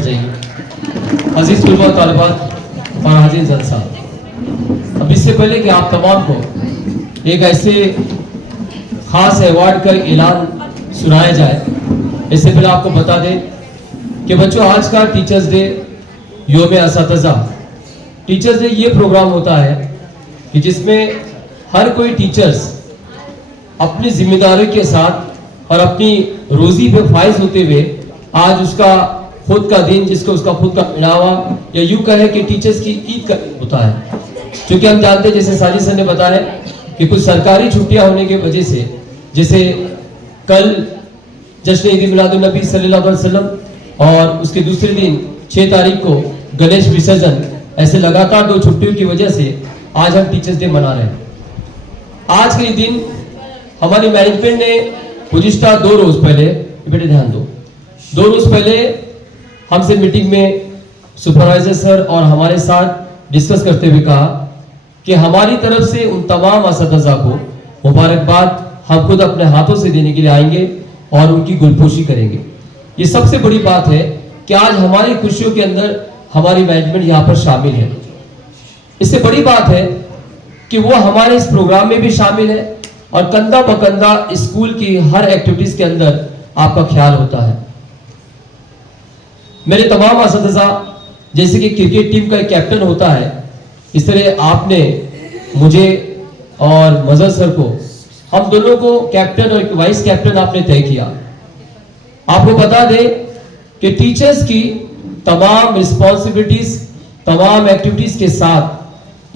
जाइए। अजीज तलबा तालिबात और हाज़िर जलसा, अब इससे पहले कि आप तमाम को एक ऐसे खास अवार्ड का ऐलान सुनाया जाए, इससे पहले आपको बता दें कि बच्चों, आज का टीचर्स डे, योम असातिज़ा टीचर्स डे, ये प्रोग्राम होता है कि जिसमें हर कोई टीचर्स अपनी जिम्मेदारी के साथ और अपनी रोजी पे फाइज होते हुए आज उसका खुद का दिन, जिसको उसका खुद का मिलावा या यूं कहे कि टीचर्स की ईद का होता है। क्योंकि हम जानते हैं, जैसे साजिद सर ने बताया कि कुछ सरकारी छुट्टियां होने की वजह से, जैसे कल जश्न ईद मिलादुन नबी सल्लल्लाहु अलैहि वसल्लम और उसके दूसरे दिन 6 तारीख को गणेश विसर्जन, ऐसे लगातार 2 छुट्टियों की वजह से आज हम टीचर्स डे मना रहे हैं। आज के दिन हमारी मैनेजमेंट ने गुज़िश्ता 2 रोज पहले, बेटे ध्यान दो, 2 रोज पहले हमसे मीटिंग में सुपरवाइजर सर और हमारे साथ डिस्कस करते हुए कहा कि हमारी तरफ से उन तमाम असातिज़ा को मुबारकबाद हम खुद अपने हाथों से देने के लिए आएंगे और उनकी गुलपोशी करेंगे। ये सबसे बड़ी बात है कि आज हमारी खुशियों के अंदर हमारी मैनेजमेंट यहाँ पर शामिल है। इससे बड़ी बात है कि वो हमारे इस प्रोग्राम में भी शामिल है और कंधा बकंधा स्कूल की हर एक्टिविटीज के अंदर आपका ख्याल होता है। मेरे तमाम असातिज़ा, जैसे कि क्रिकेट टीम का एक कैप्टन होता है, इस तरह आपने मुझे और मजहर सर को, हम दोनों को कैप्टन और वाइस कैप्टन आपने तय किया। आपको बता दें कि टीचर्स की तमाम रिस्पॉन्सिबिलिटीज, तमाम एक्टिविटीज के साथ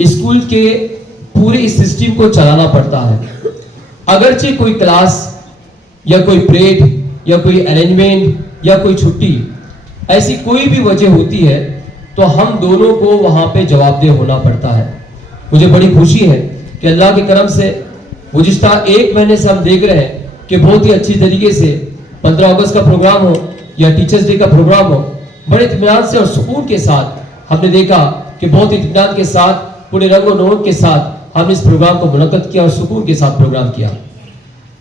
स्कूल के पूरे इस सिस्टम को चलाना पड़ता है। अगरचे कोई क्लास या कोई परेड या कोई अरेंजमेंट या कोई छुट्टी, ऐसी कोई भी वजह होती है तो हम दोनों को वहां पे जवाबदेह होना पड़ता है। मुझे बड़ी खुशी है कि अल्लाह के करम से गुज़िश्ता 1 महीने से हम देख रहे हैं कि बहुत ही अच्छी तरीके से 15 अगस्त का प्रोग्राम हो या टीचर्स डे का प्रोग्राम हो, बड़े इत्मीनान से और सुकून के साथ हमने देखा कि बहुत इत्मीनान के साथ, पूरे रंगो नोट के साथ हमने इस प्रोग्राम को मुनक्कद किया और सुकून के साथ प्रोग्राम किया।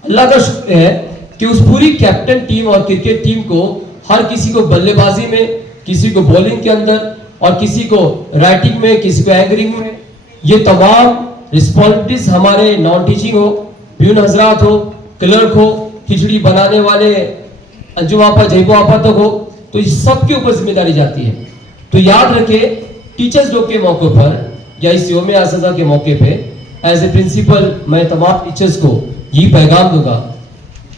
अल्लाह का शुक्र है कि उस पूरी कैप्टन टीम और क्रिकेट टीम को, हर किसी को बल्लेबाजी में, किसी को बॉलिंग के अंदर और किसी को राइटिंग में, किसी को एंकरिंग में, ये तमाम रिस्पॉन्सिबिलिटीज हमारे नॉन टीचिंग हो, प्यून हजरात हो, क्लर्क हो, खिचड़ी बनाने वाले अंजुम आपा, जैबो आपा तक हो, तो इस सब के ऊपर जिम्मेदारी जाती है। तो याद रखिए, टीचर्स डे के मौके पर या इस योम असातिज़ा के मौके पे एज ए प्रिंसिपल मैं तमाम टीचर्स को ये पैगाम दूंगा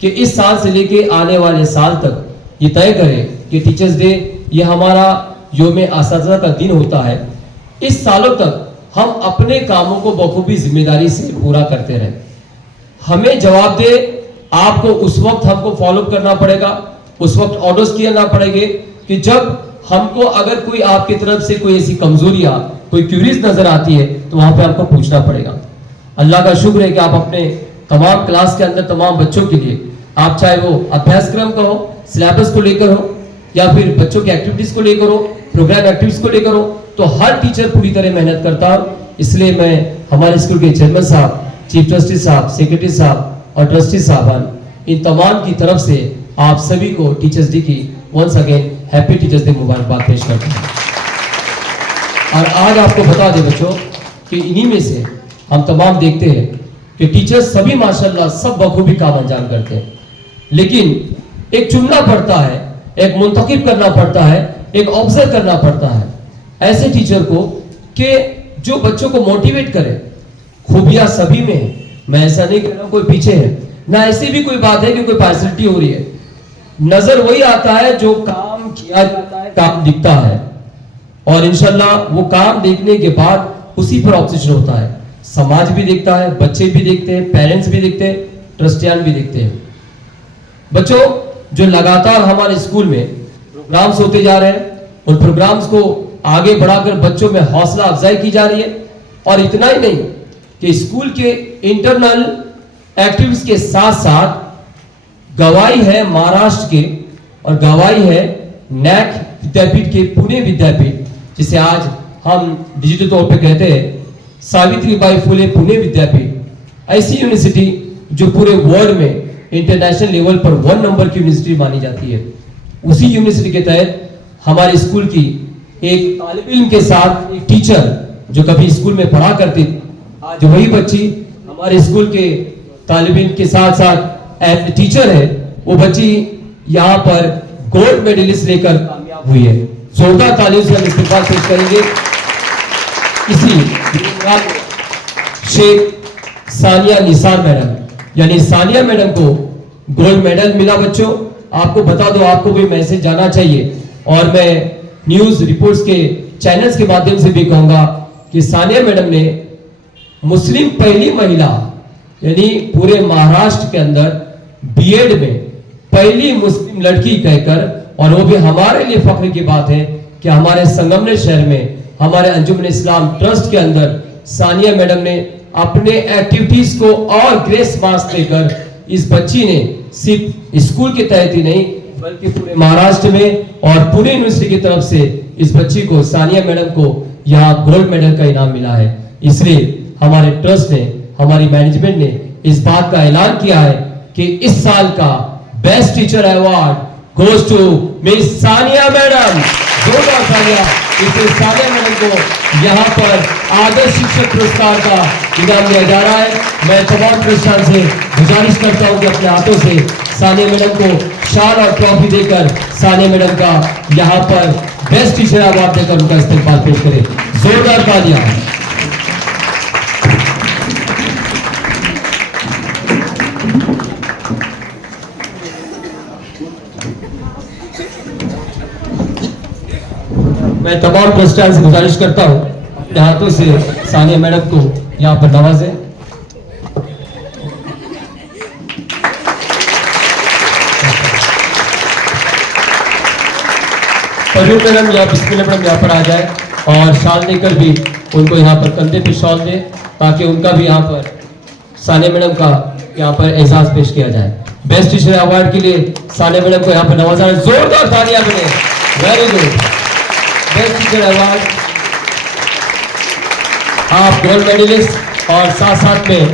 कि इस साल से लेके आने वाले साल तक ये तय करें कि टीचर्स डे ये हमारा योम असातिज़ा का दिन होता है। इस सालों तक हम अपने कामों को बखूबी जिम्मेदारी से पूरा करते रहें। हमें जवाब दे, आपको उस वक्त हमको फॉलो करना पड़ेगा, उस वक्त ऑर्डर्स करना पड़ेंगे कि जब हमको अगर कोई आपकी तरफ से कोई ऐसी कमजोरियां, कोई क्यूरीज नजर आती है तो वहां पे आपको पूछना पड़ेगा। अल्लाह का शुक्र है कि आप अपने तमाम क्लास के अंदर तमाम बच्चों के लिए, आप चाहे वो अभ्यासक्रम का हो, सिलेबस को लेकर हो या फिर बच्चों की एक्टिविटीज को लेकर हो, प्रोग्राम एक्टिविटीज को लेकर हो, तो हर टीचर पूरी तरह मेहनत करता है। इसलिए मैं हमारे स्कूल के चेयरमैन साहब, चीफ ट्रस्टी साहब, सेक्रेटरी साहब और ट्रस्टी साहबान, इन तमाम की तरफ से आप सभी को टीचर्स डे की once again happy teachers day मुबारकबाद पेश करता हूँ। और आज आपको बता दें बच्चों कि इन्हीं में से हम तमाम देखते हैं कि टीचर्स सभी माशाल्लाह सब बखूबी काम अंजाम करते हैं, लेकिन एक चुनना पड़ता है, एक मुंतखब करना पड़ता है, एक ऑब्जर्व करना पड़ता है ऐसे टीचर को कि जो बच्चों को मोटिवेट करे। खूबियां सभी में है, मैं ऐसा नहीं कह रहा हूं कोई पीछे है, ना ऐसी भी कोई बात है कि कोई पार्शलिटी हो रही है। नजर वही आता है जो काम किया जाता है, काम दिखता है, और इंशाल्लाह वो काम देखने के बाद उसी पर ऑब्सेशन होता है। समाज भी देखता है, बच्चे भी देखते हैं, पेरेंट्स भी देखते हैं, ट्रस्टियान भी देखते हैं। बच्चों, जो लगातार हमारे स्कूल में प्रोग्राम्स होते जा रहे हैं, उन प्रोग्राम्स को आगे बढ़ाकर बच्चों में हौसला अफजाई की जा रही है। और इतना ही नहीं कि स्कूल के इंटरनल एक्टिविटीज के साथ साथ गवाही है महाराष्ट्र के और गवाही है नैक विद्यापीठ के, पुणे विद्यापीठ, जिसे आज हम डिजिटल तौर पे कहते हैं सावित्रीबाई फुले पुणे विद्यापीठ। ऐसी यूनिवर्सिटी जो पूरे वर्ल्ड में इंटरनेशनल लेवल पर 1 नंबर की यूनिवर्सिटी मानी जाती है, उसी यूनिवर्सिटी के तहत हमारे स्कूल की एक तालिब इल्म के साथ एक टीचर जो कभी स्कूल में पढ़ा करती थी, आज वही बच्ची हमारे स्कूल के तालिब इल्म के साथ साथ एज टीचर है। वो बच्ची यहाँ पर गोल्ड मेडलिस्ट लेकर कामयाब हुई है। जोरदार तालियों से हम इस्तेमाल पेश करेंगे। इसी शेख सानिया निसार मैडम, यानी सानिया मैडम को गोल्ड मेडल मिला। बच्चों, आपको बता दो, आपको भी मैसेज जाना चाहिए, और मैं न्यूज रिपोर्ट्स के चैनल्स के माध्यम से भी कहूंगा कि सानिया मैडम ने मुस्लिम पहली महिला, यानी पूरे महाराष्ट्र के अंदर बीएड में पहली मुस्लिम लड़की कहकर, और वो भी हमारे लिए फख्र की बात है कि हमारे संगमनेर शहर में हमारे अंजुमन इस्लाम ट्रस्ट के अंदर सानिया मैडम ने अपने एक्टिविटीज को और ग्रेस मार्क्स देकर इस बच्ची ने सिर्फ स्कूल के तहत ही नहीं बल्कि पूरे महाराष्ट्र में और पुणे यूनिवर्सिटी की तरफ से इस बच्ची को, सानिया मैडम को, यहाँ गोल्ड मेडल का इनाम मिला है। इसलिए हमारे ट्रस्ट ने, हमारी मैनेजमेंट ने इस बात का ऐलान किया है कि इस साल का best teacher award goes to miss Sania madam. जोरदार तालियां इसलिए सानिया मैडम को यहाँ पर आदर्श शिक्षक पुरस्कार का इनाम दिया जा रहा है। मैं तमाम ट्रस्टियों से गुजारिश करता हूँ कि अपने हाथों से सानिया मैडम को शाल और ट्रॉफी देकर सानिया मैडम का यहाँ पर बेस्ट टीचर अवार्ड देकर उनका इस्तेमाल पेश करें। जोरदार तालियां। मैं तमाम ट्रस्टियों से गुजारिश करता हूं अपने हाथों से सानिया मैडम को यहाँ पर नवाजें। परवीन मैडम या बिस्मिल्लाह मैडम यहाँ पर आ जाए और शाल देकर भी उनको यहाँ पर कंधे पे शॉल दे, ताकि उनका भी यहाँ पर सानिया मैडम का यहाँ पर एजाज पेश किया जाए। बेस्ट टीचर अवार्ड के लिए सानिया मैडम को यहाँ पर नवाजा है। जोरदार तालियां बने। Very good. Best teacher award आप गोल्ड मेडलिस्ट और साथ साथ में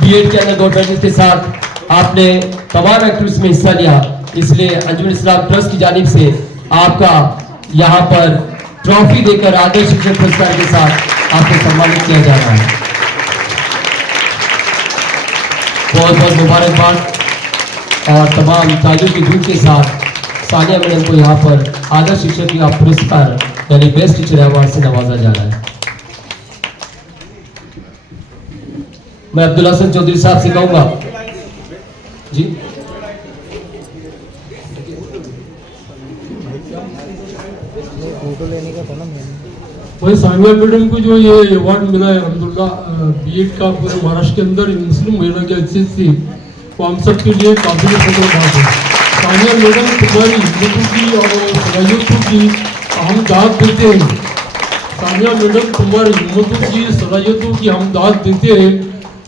बीएड के अंदर गोल्ड मेडलिस्ट के साथ आपने तमाम एक्टिविटीज में हिस्सा लिया, इसलिए अंजुमन इस्लाम ट्रस्ट की जानिब से आपका यहाँ पर ट्रॉफी देकर आदर्श शिक्षक पुरस्कार के साथ आपको सम्मानित किया जा रहा है। बहुत बहुत मुबारकबाद और तमाम तालियों की धूम के साथ सानिया मैडम को यहाँ पर आदर्श शिक्षक का पुरस्कार यानी बेस्ट टीचर अवार्ड से नवाजा जा रहा है। मैं अब्दुल हसन चौधरी साहब से कहूंगा जी। वही सानिया मैडम को जो ये अवार्ड मिला है अल्हम्दुलिल्लाह बीएड का पूरे महाराष्ट्र के अंदर मुस्लिम महिला की हैसियत से, वो हम सब के लिए काबिल फख्र बात है। सानिया मैडम तुम्हारी हिम्मतों की और सलाहियतों की हम दाद देते हैं। सानिया मैडम तुम्हारी हिम्मतों की सलाहियतों की हम दाद देते हैं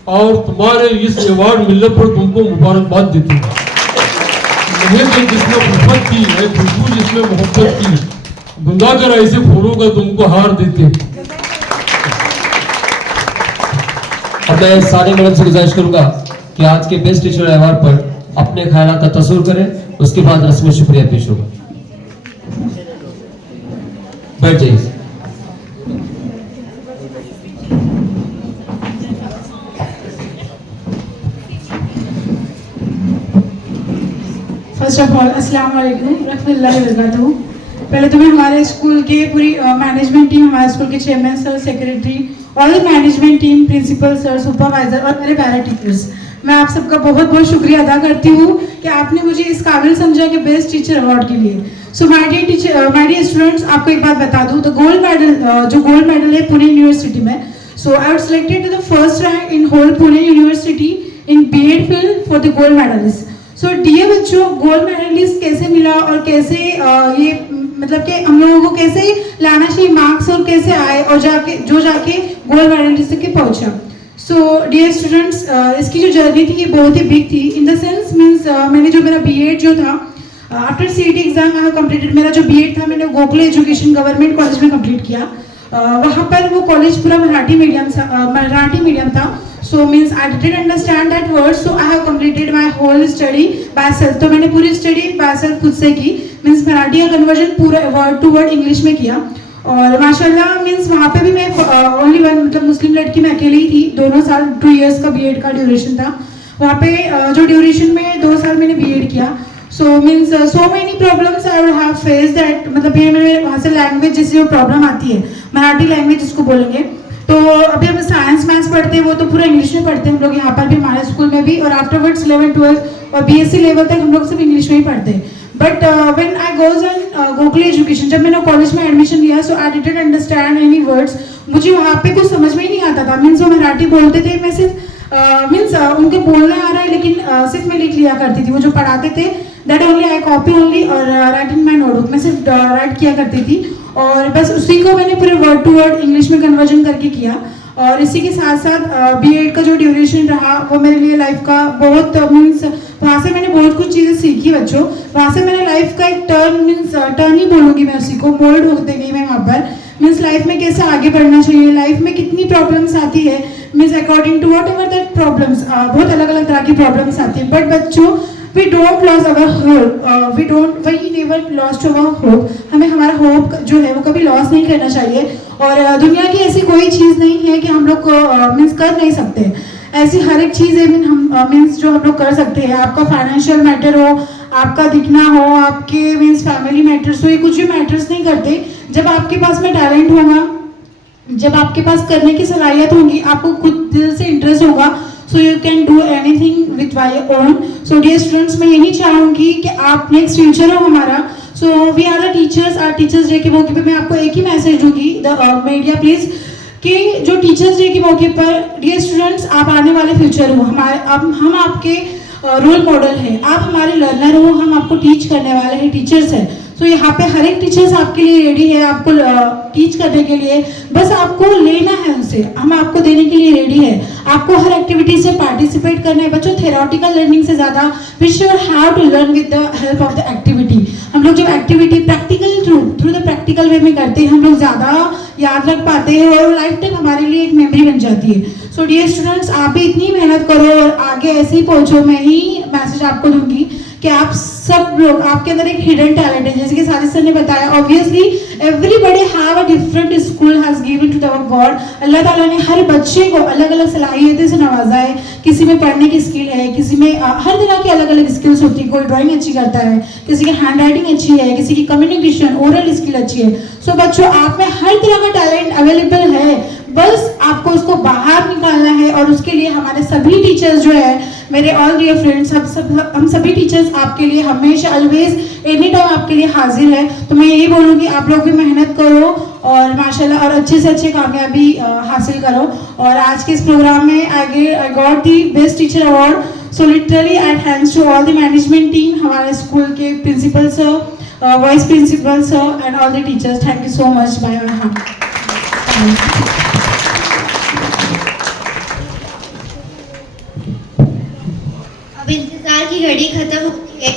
और तुम्हारे इस अवार्ड मिलने पर तुमको मुबारकबाद देते हैं। महक जिसमें मोहब्बत की है, खुशबू जिसमें मोहब्बत की, गुंदागर ऐसे फूलों का तुमको हार देते। अब मैं सानिया मैडम से गुजारिश करूंगा कि आज के बेस्ट टीचर अवार्ड पर अपने ख्यालात का तसव्वुर करें, उसके बाद रस्म शुक्रिया पेश होगा। बैठ जाइए। फर्स्ट ऑफ ऑल अस्सलाम वालेकुम रहमतुल्लाहि व बरकातहू। पहले तो मैं हमारे स्कूल के पूरी मैनेजमेंट टीम, हमारे स्कूल के chairman sir, secretary, all the management team, principal sir, supervisor और मेरे पैरा टीचर्स, मैं आप सबका बहुत बहुत शुक्रिया अदा करती हूँ कि आपने मुझे इस काबिल समझा कि बेस्ट टीचर अवार्ड के लिए। सो माय डियर स्टूडेंट्स, आपको एक बात बता दूँ, तो गोल्ड मेडल है पुणे यूनिवर्सिटी में। So I was selected to the first rank in whole Pune university in BEd field for the gold medalist. So dear बच्चों, गोल्ड मेडलिस्ट कैसे मिला और कैसे ये मतलब कि हम लोगों को कैसे लाना चाहिए मार्क्स और कैसे आए और जाके गोल्ड मेडलिस्ट तक पहुंचा। सो डियर स्टूडेंट्स, इसकी जो जर्नी थी ये बहुत ही बिग थी इन द सेंस मीन्स मैंने जो मेरा बीएड जो था after CET exam I have completed, मेरा जो बीएड था मैंने गोखले एजुकेशन गवर्नमेंट कॉलेज में कंप्लीट किया। वहाँ पर वो कॉलेज पूरा मराठी मीडियम था। So means I didn't understand that word, so I have completed my whole study by self। तो मैंने पूरी स्टडी by self खुद से की, मीन्स मराठी का कन्वर्जन पूरा वर्ड टू वर्ड इंग्लिश में किया। और माशाल्लाह मीन्स वहाँ पे भी मैं ओनली वन मतलब मुस्लिम लड़की मैं अकेली ही थी। 2 साल 2 इयर्स का बीएड का ड्यूरेशन था वहाँ पे। जो ड्यूरेशन में 2 साल मैंने बीएड किया। So means so many problems I would have face that, मतलब ये मेरे वहाँ से लैंग्वेज जैसी जो प्रॉब्लम आती है, मराठी लैंग्वेज जिसको बोलेंगे, तो अभी हम साइंस मैथ्स पढ़ते हैं वो तो पूरा इंग्लिश में पढ़ते हैं हम लोग यहाँ पर भी, हमारे स्कूल में भी, और आफ्टरवर्ड्स 11th 12th और बीएससी लेवल तक हम लोग सब इंग्लिश में ही पढ़ते हैं। But when I goes on Gokhale education, जब मैंने कॉलेज में एडमिशन लिया, so I didn't understand any words, मुझे वहाँ पे कुछ समझ में ही नहीं आता था। मीन्स वो मराठी बोलते थे, मैं सिर्फ मीन्स उनके बोलना आ रहा है लेकिन सिर्फ मैं लिख लिया करती थी। वो जो पढ़ाते थे that only I copy only और राइट इन माई नोटबुक, मैं सिर्फ राइट किया करती थी और बस उसी को मैंने पूरे वर्ड टू वर्ड इंग्लिश में कन्वर्जन करके किया। और इसी के साथ साथ बीएड का जो ड्यूरेशन रहा वो मेरे लिए लाइफ का बहुत मीन्स वहाँ से मैंने बहुत कुछ चीज़ें सीखी बच्चों। वहाँ से मैंने लाइफ का एक टर्न ही बोलूँगी मैं उसी को, मोल्ड होते गई मैं वहाँ पर। मीन्स लाइफ में कैसे आगे बढ़ना चाहिए, लाइफ में कितनी प्रॉब्लम्स आती है, means according to whatever that problems, बहुत अलग अलग तरह की प्रॉब्लम्स आती है। बट बच्चों we don't lose our hope, we never lost our hope। हमें हमारा होप जो है वो कभी लॉस नहीं करना चाहिए। और दुनिया की ऐसी कोई चीज़ नहीं है कि हम लोग मीन्स कर नहीं सकते, ऐसी हर एक चीज़ है मीन्स जो हम लोग कर सकते हैं। आपका फाइनेंशियल मैटर हो, आपका दिखना हो, आपके मीन्स फैमिली मैटर्स हो, ये कुछ भी मैटर्स नहीं करते। जब आपके पास में टैलेंट होगा, जब आपके पास करने की सलाहियत होगी, आपको खुद दिल से इंटरेस्ट होगा, so you can do anything with your own। so dear students, मैं यही चाहूँगी कि आप नेक्स्ट फ्यूचर हो हमारा। so we are the teachers, our teachers day के मौके पे मैं आपको एक ही मैसेज दूंगी, द मीडिया प्लीज, कि जो टीचर्स डे के मौके पर डियर स्टूडेंट्स आप आने वाले फ्यूचर हो, हम आपके रोल मॉडल हैं, आप हमारे लर्नर हो, हम आपको टीच करने वाले हैं, टीचर्स हैं। तो यहाँ पे हर एक टीचर्स आपके लिए रेडी है आपको टीच करने के लिए, बस आपको लेना है उनसे, हम आपको देने के लिए रेडी है। आपको हर एक्टिविटी से पार्टिसिपेट करना है बच्चों। थेरोटिकल लर्निंग से ज़्यादा we should have to learn with the help of the activity. हम लोग जब activity practical through the practical way में करते हैं, हम लोग ज़्यादा याद रख पाते हैं और लाइफ टाइम हमारे लिए एक मेमोरी बन जाती है। सो डियर स्टूडेंट्स, आप भी इतनी मेहनत करो और आगे ऐसे ही पहुँचो। मैं ही मैसेज आपको दूंगी कि आप सब लोग, आपके अंदर एक हिडन टैलेंट है, जैसे कि साजिद सर ने बताया। Obviously everybody have a different school has given to the God. Allah ताला ने हर बच्चे को अलग अलग सलाहियतें से नवाजा है। किसी में पढ़ने की स्किल है, किसी में हर तरह की अलग अलग स्किल्स होती है। कोई ड्राइंग अच्छी करता है, किसी की हैंड राइटिंग अच्छी है, किसी की कम्युनिकेशन ओरल स्किल अच्छी है। सो बच्चों, आप में हर तरह का टैलेंट अवेलेबल है, बस आपको उसको बाहर निकालना है। और उसके लिए हमारे सभी टीचर्स जो है, मेरे ऑल डियर फ्रेंड्स, हम सभी टीचर्स आपके लिए हमेशा ऑलवेज एनी टाइम आपके लिए हाजिर है। तो मैं यही बोलूँगी, आप लोग भी मेहनत करो और माशाल्लाह और अच्छे से अच्छे कामयाबी हासिल करो। और आज के इस प्रोग्राम में I got the best teacher award. So literally I thanks to all the management team, हमारे स्कूल के principal sir, vice principal sir and all the teachers. Thank you so much by your heart. अब इंतजार की घड़ी खत्म होती है।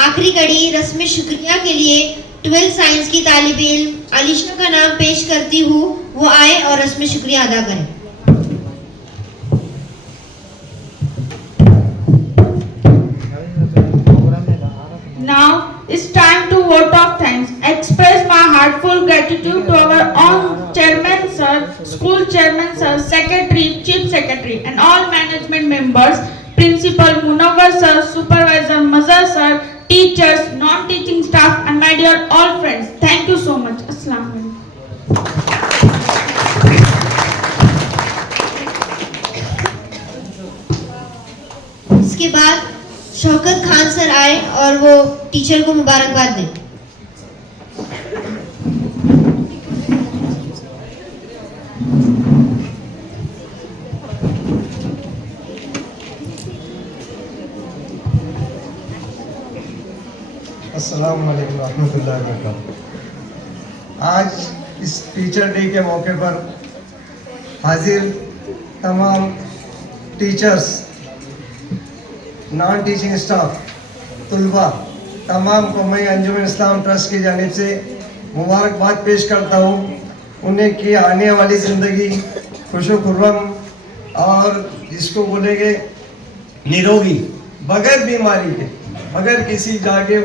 आखिरी घड़ी रस्म शुक्रिया के लिए 12th साइंस की तालिब इल्म अलीशा का नाम पेश करती हूँ, वो आए और रस्म शुक्रिया अदा करें। Now it's time to vote of thanks. Express my heartfelt gratitude to our own chairman sir, school chairman sir, secretary, chief secretary and all management members, principal Munawar sir, supervisor Mazhar sir, teachers, non-teaching staff and my dear all friends. Thank you so much. Assalamu alaikum. इसके बाद Shaukat Khan sir आए और वो teacher को मुबारकबाद दें। अस्सलाम वालेकुम रहमतुल्लाहि व बरकातहू। आज इस टीचर डे के मौके पर हाजिर तमाम टीचर्स, नॉन टीचिंग स्टाफ, तुलबा तमाम को मैं अंजुमन इस्लाम ट्रस्ट की जानिब से मुबारकबाद पेश करता हूँ। उन्हें की आने वाली ज़िंदगी खुशो-खुर्रम और जिसको बोलेंगे निरोगी, बगैर बीमारी के, बगैर किसी जाके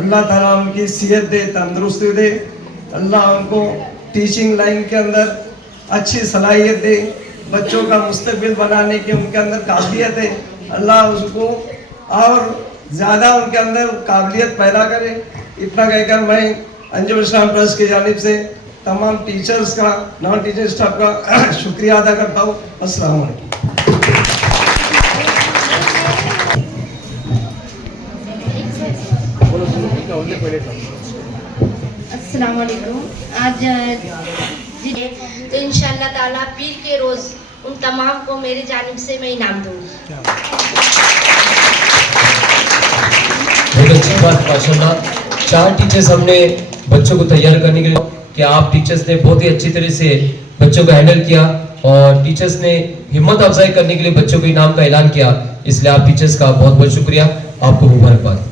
अल्लाह ताला उनकी सेहत दे, तंदुरुस्ती दे। अल्लाह उनको टीचिंग लाइन के अंदर अच्छी सलाहियत दे, बच्चों का मुस्तकबिल बनाने की उनके अंदर काबिलियत है। अल्लाह उसको और ज़्यादा उनके अंदर काबिलियत पैदा करे। इतना कहकर मैं अंजुमन इस्लाम ट्रस्ट की जानिब से तमाम टीचर्स का, नॉन टीचर स्टाफ का शुक्रिया अदा करता हूँ। अस्सलाम वालेकुम। अस्सलाम वालेकुम। आज तो इंशाअल्लाह ताला पीर के रोज़ उन तमाम को मेरी जानिब से मैं इनाम दूंगी। बहुत अच्छी बात, माशाल्लाह। 4 टीचर्स हमने बच्चों को तैयार करने के लिए कि आप टीचर्स ने बहुत ही अच्छी तरह से बच्चों को हैंडल किया और टीचर्स ने हिम्मत अफजाई करने के लिए बच्चों को इनाम का ऐलान किया। इसलिए आप टीचर्स का बहुत बहुत शुक्रिया, आपको मुबारकबाद।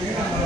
Gracias.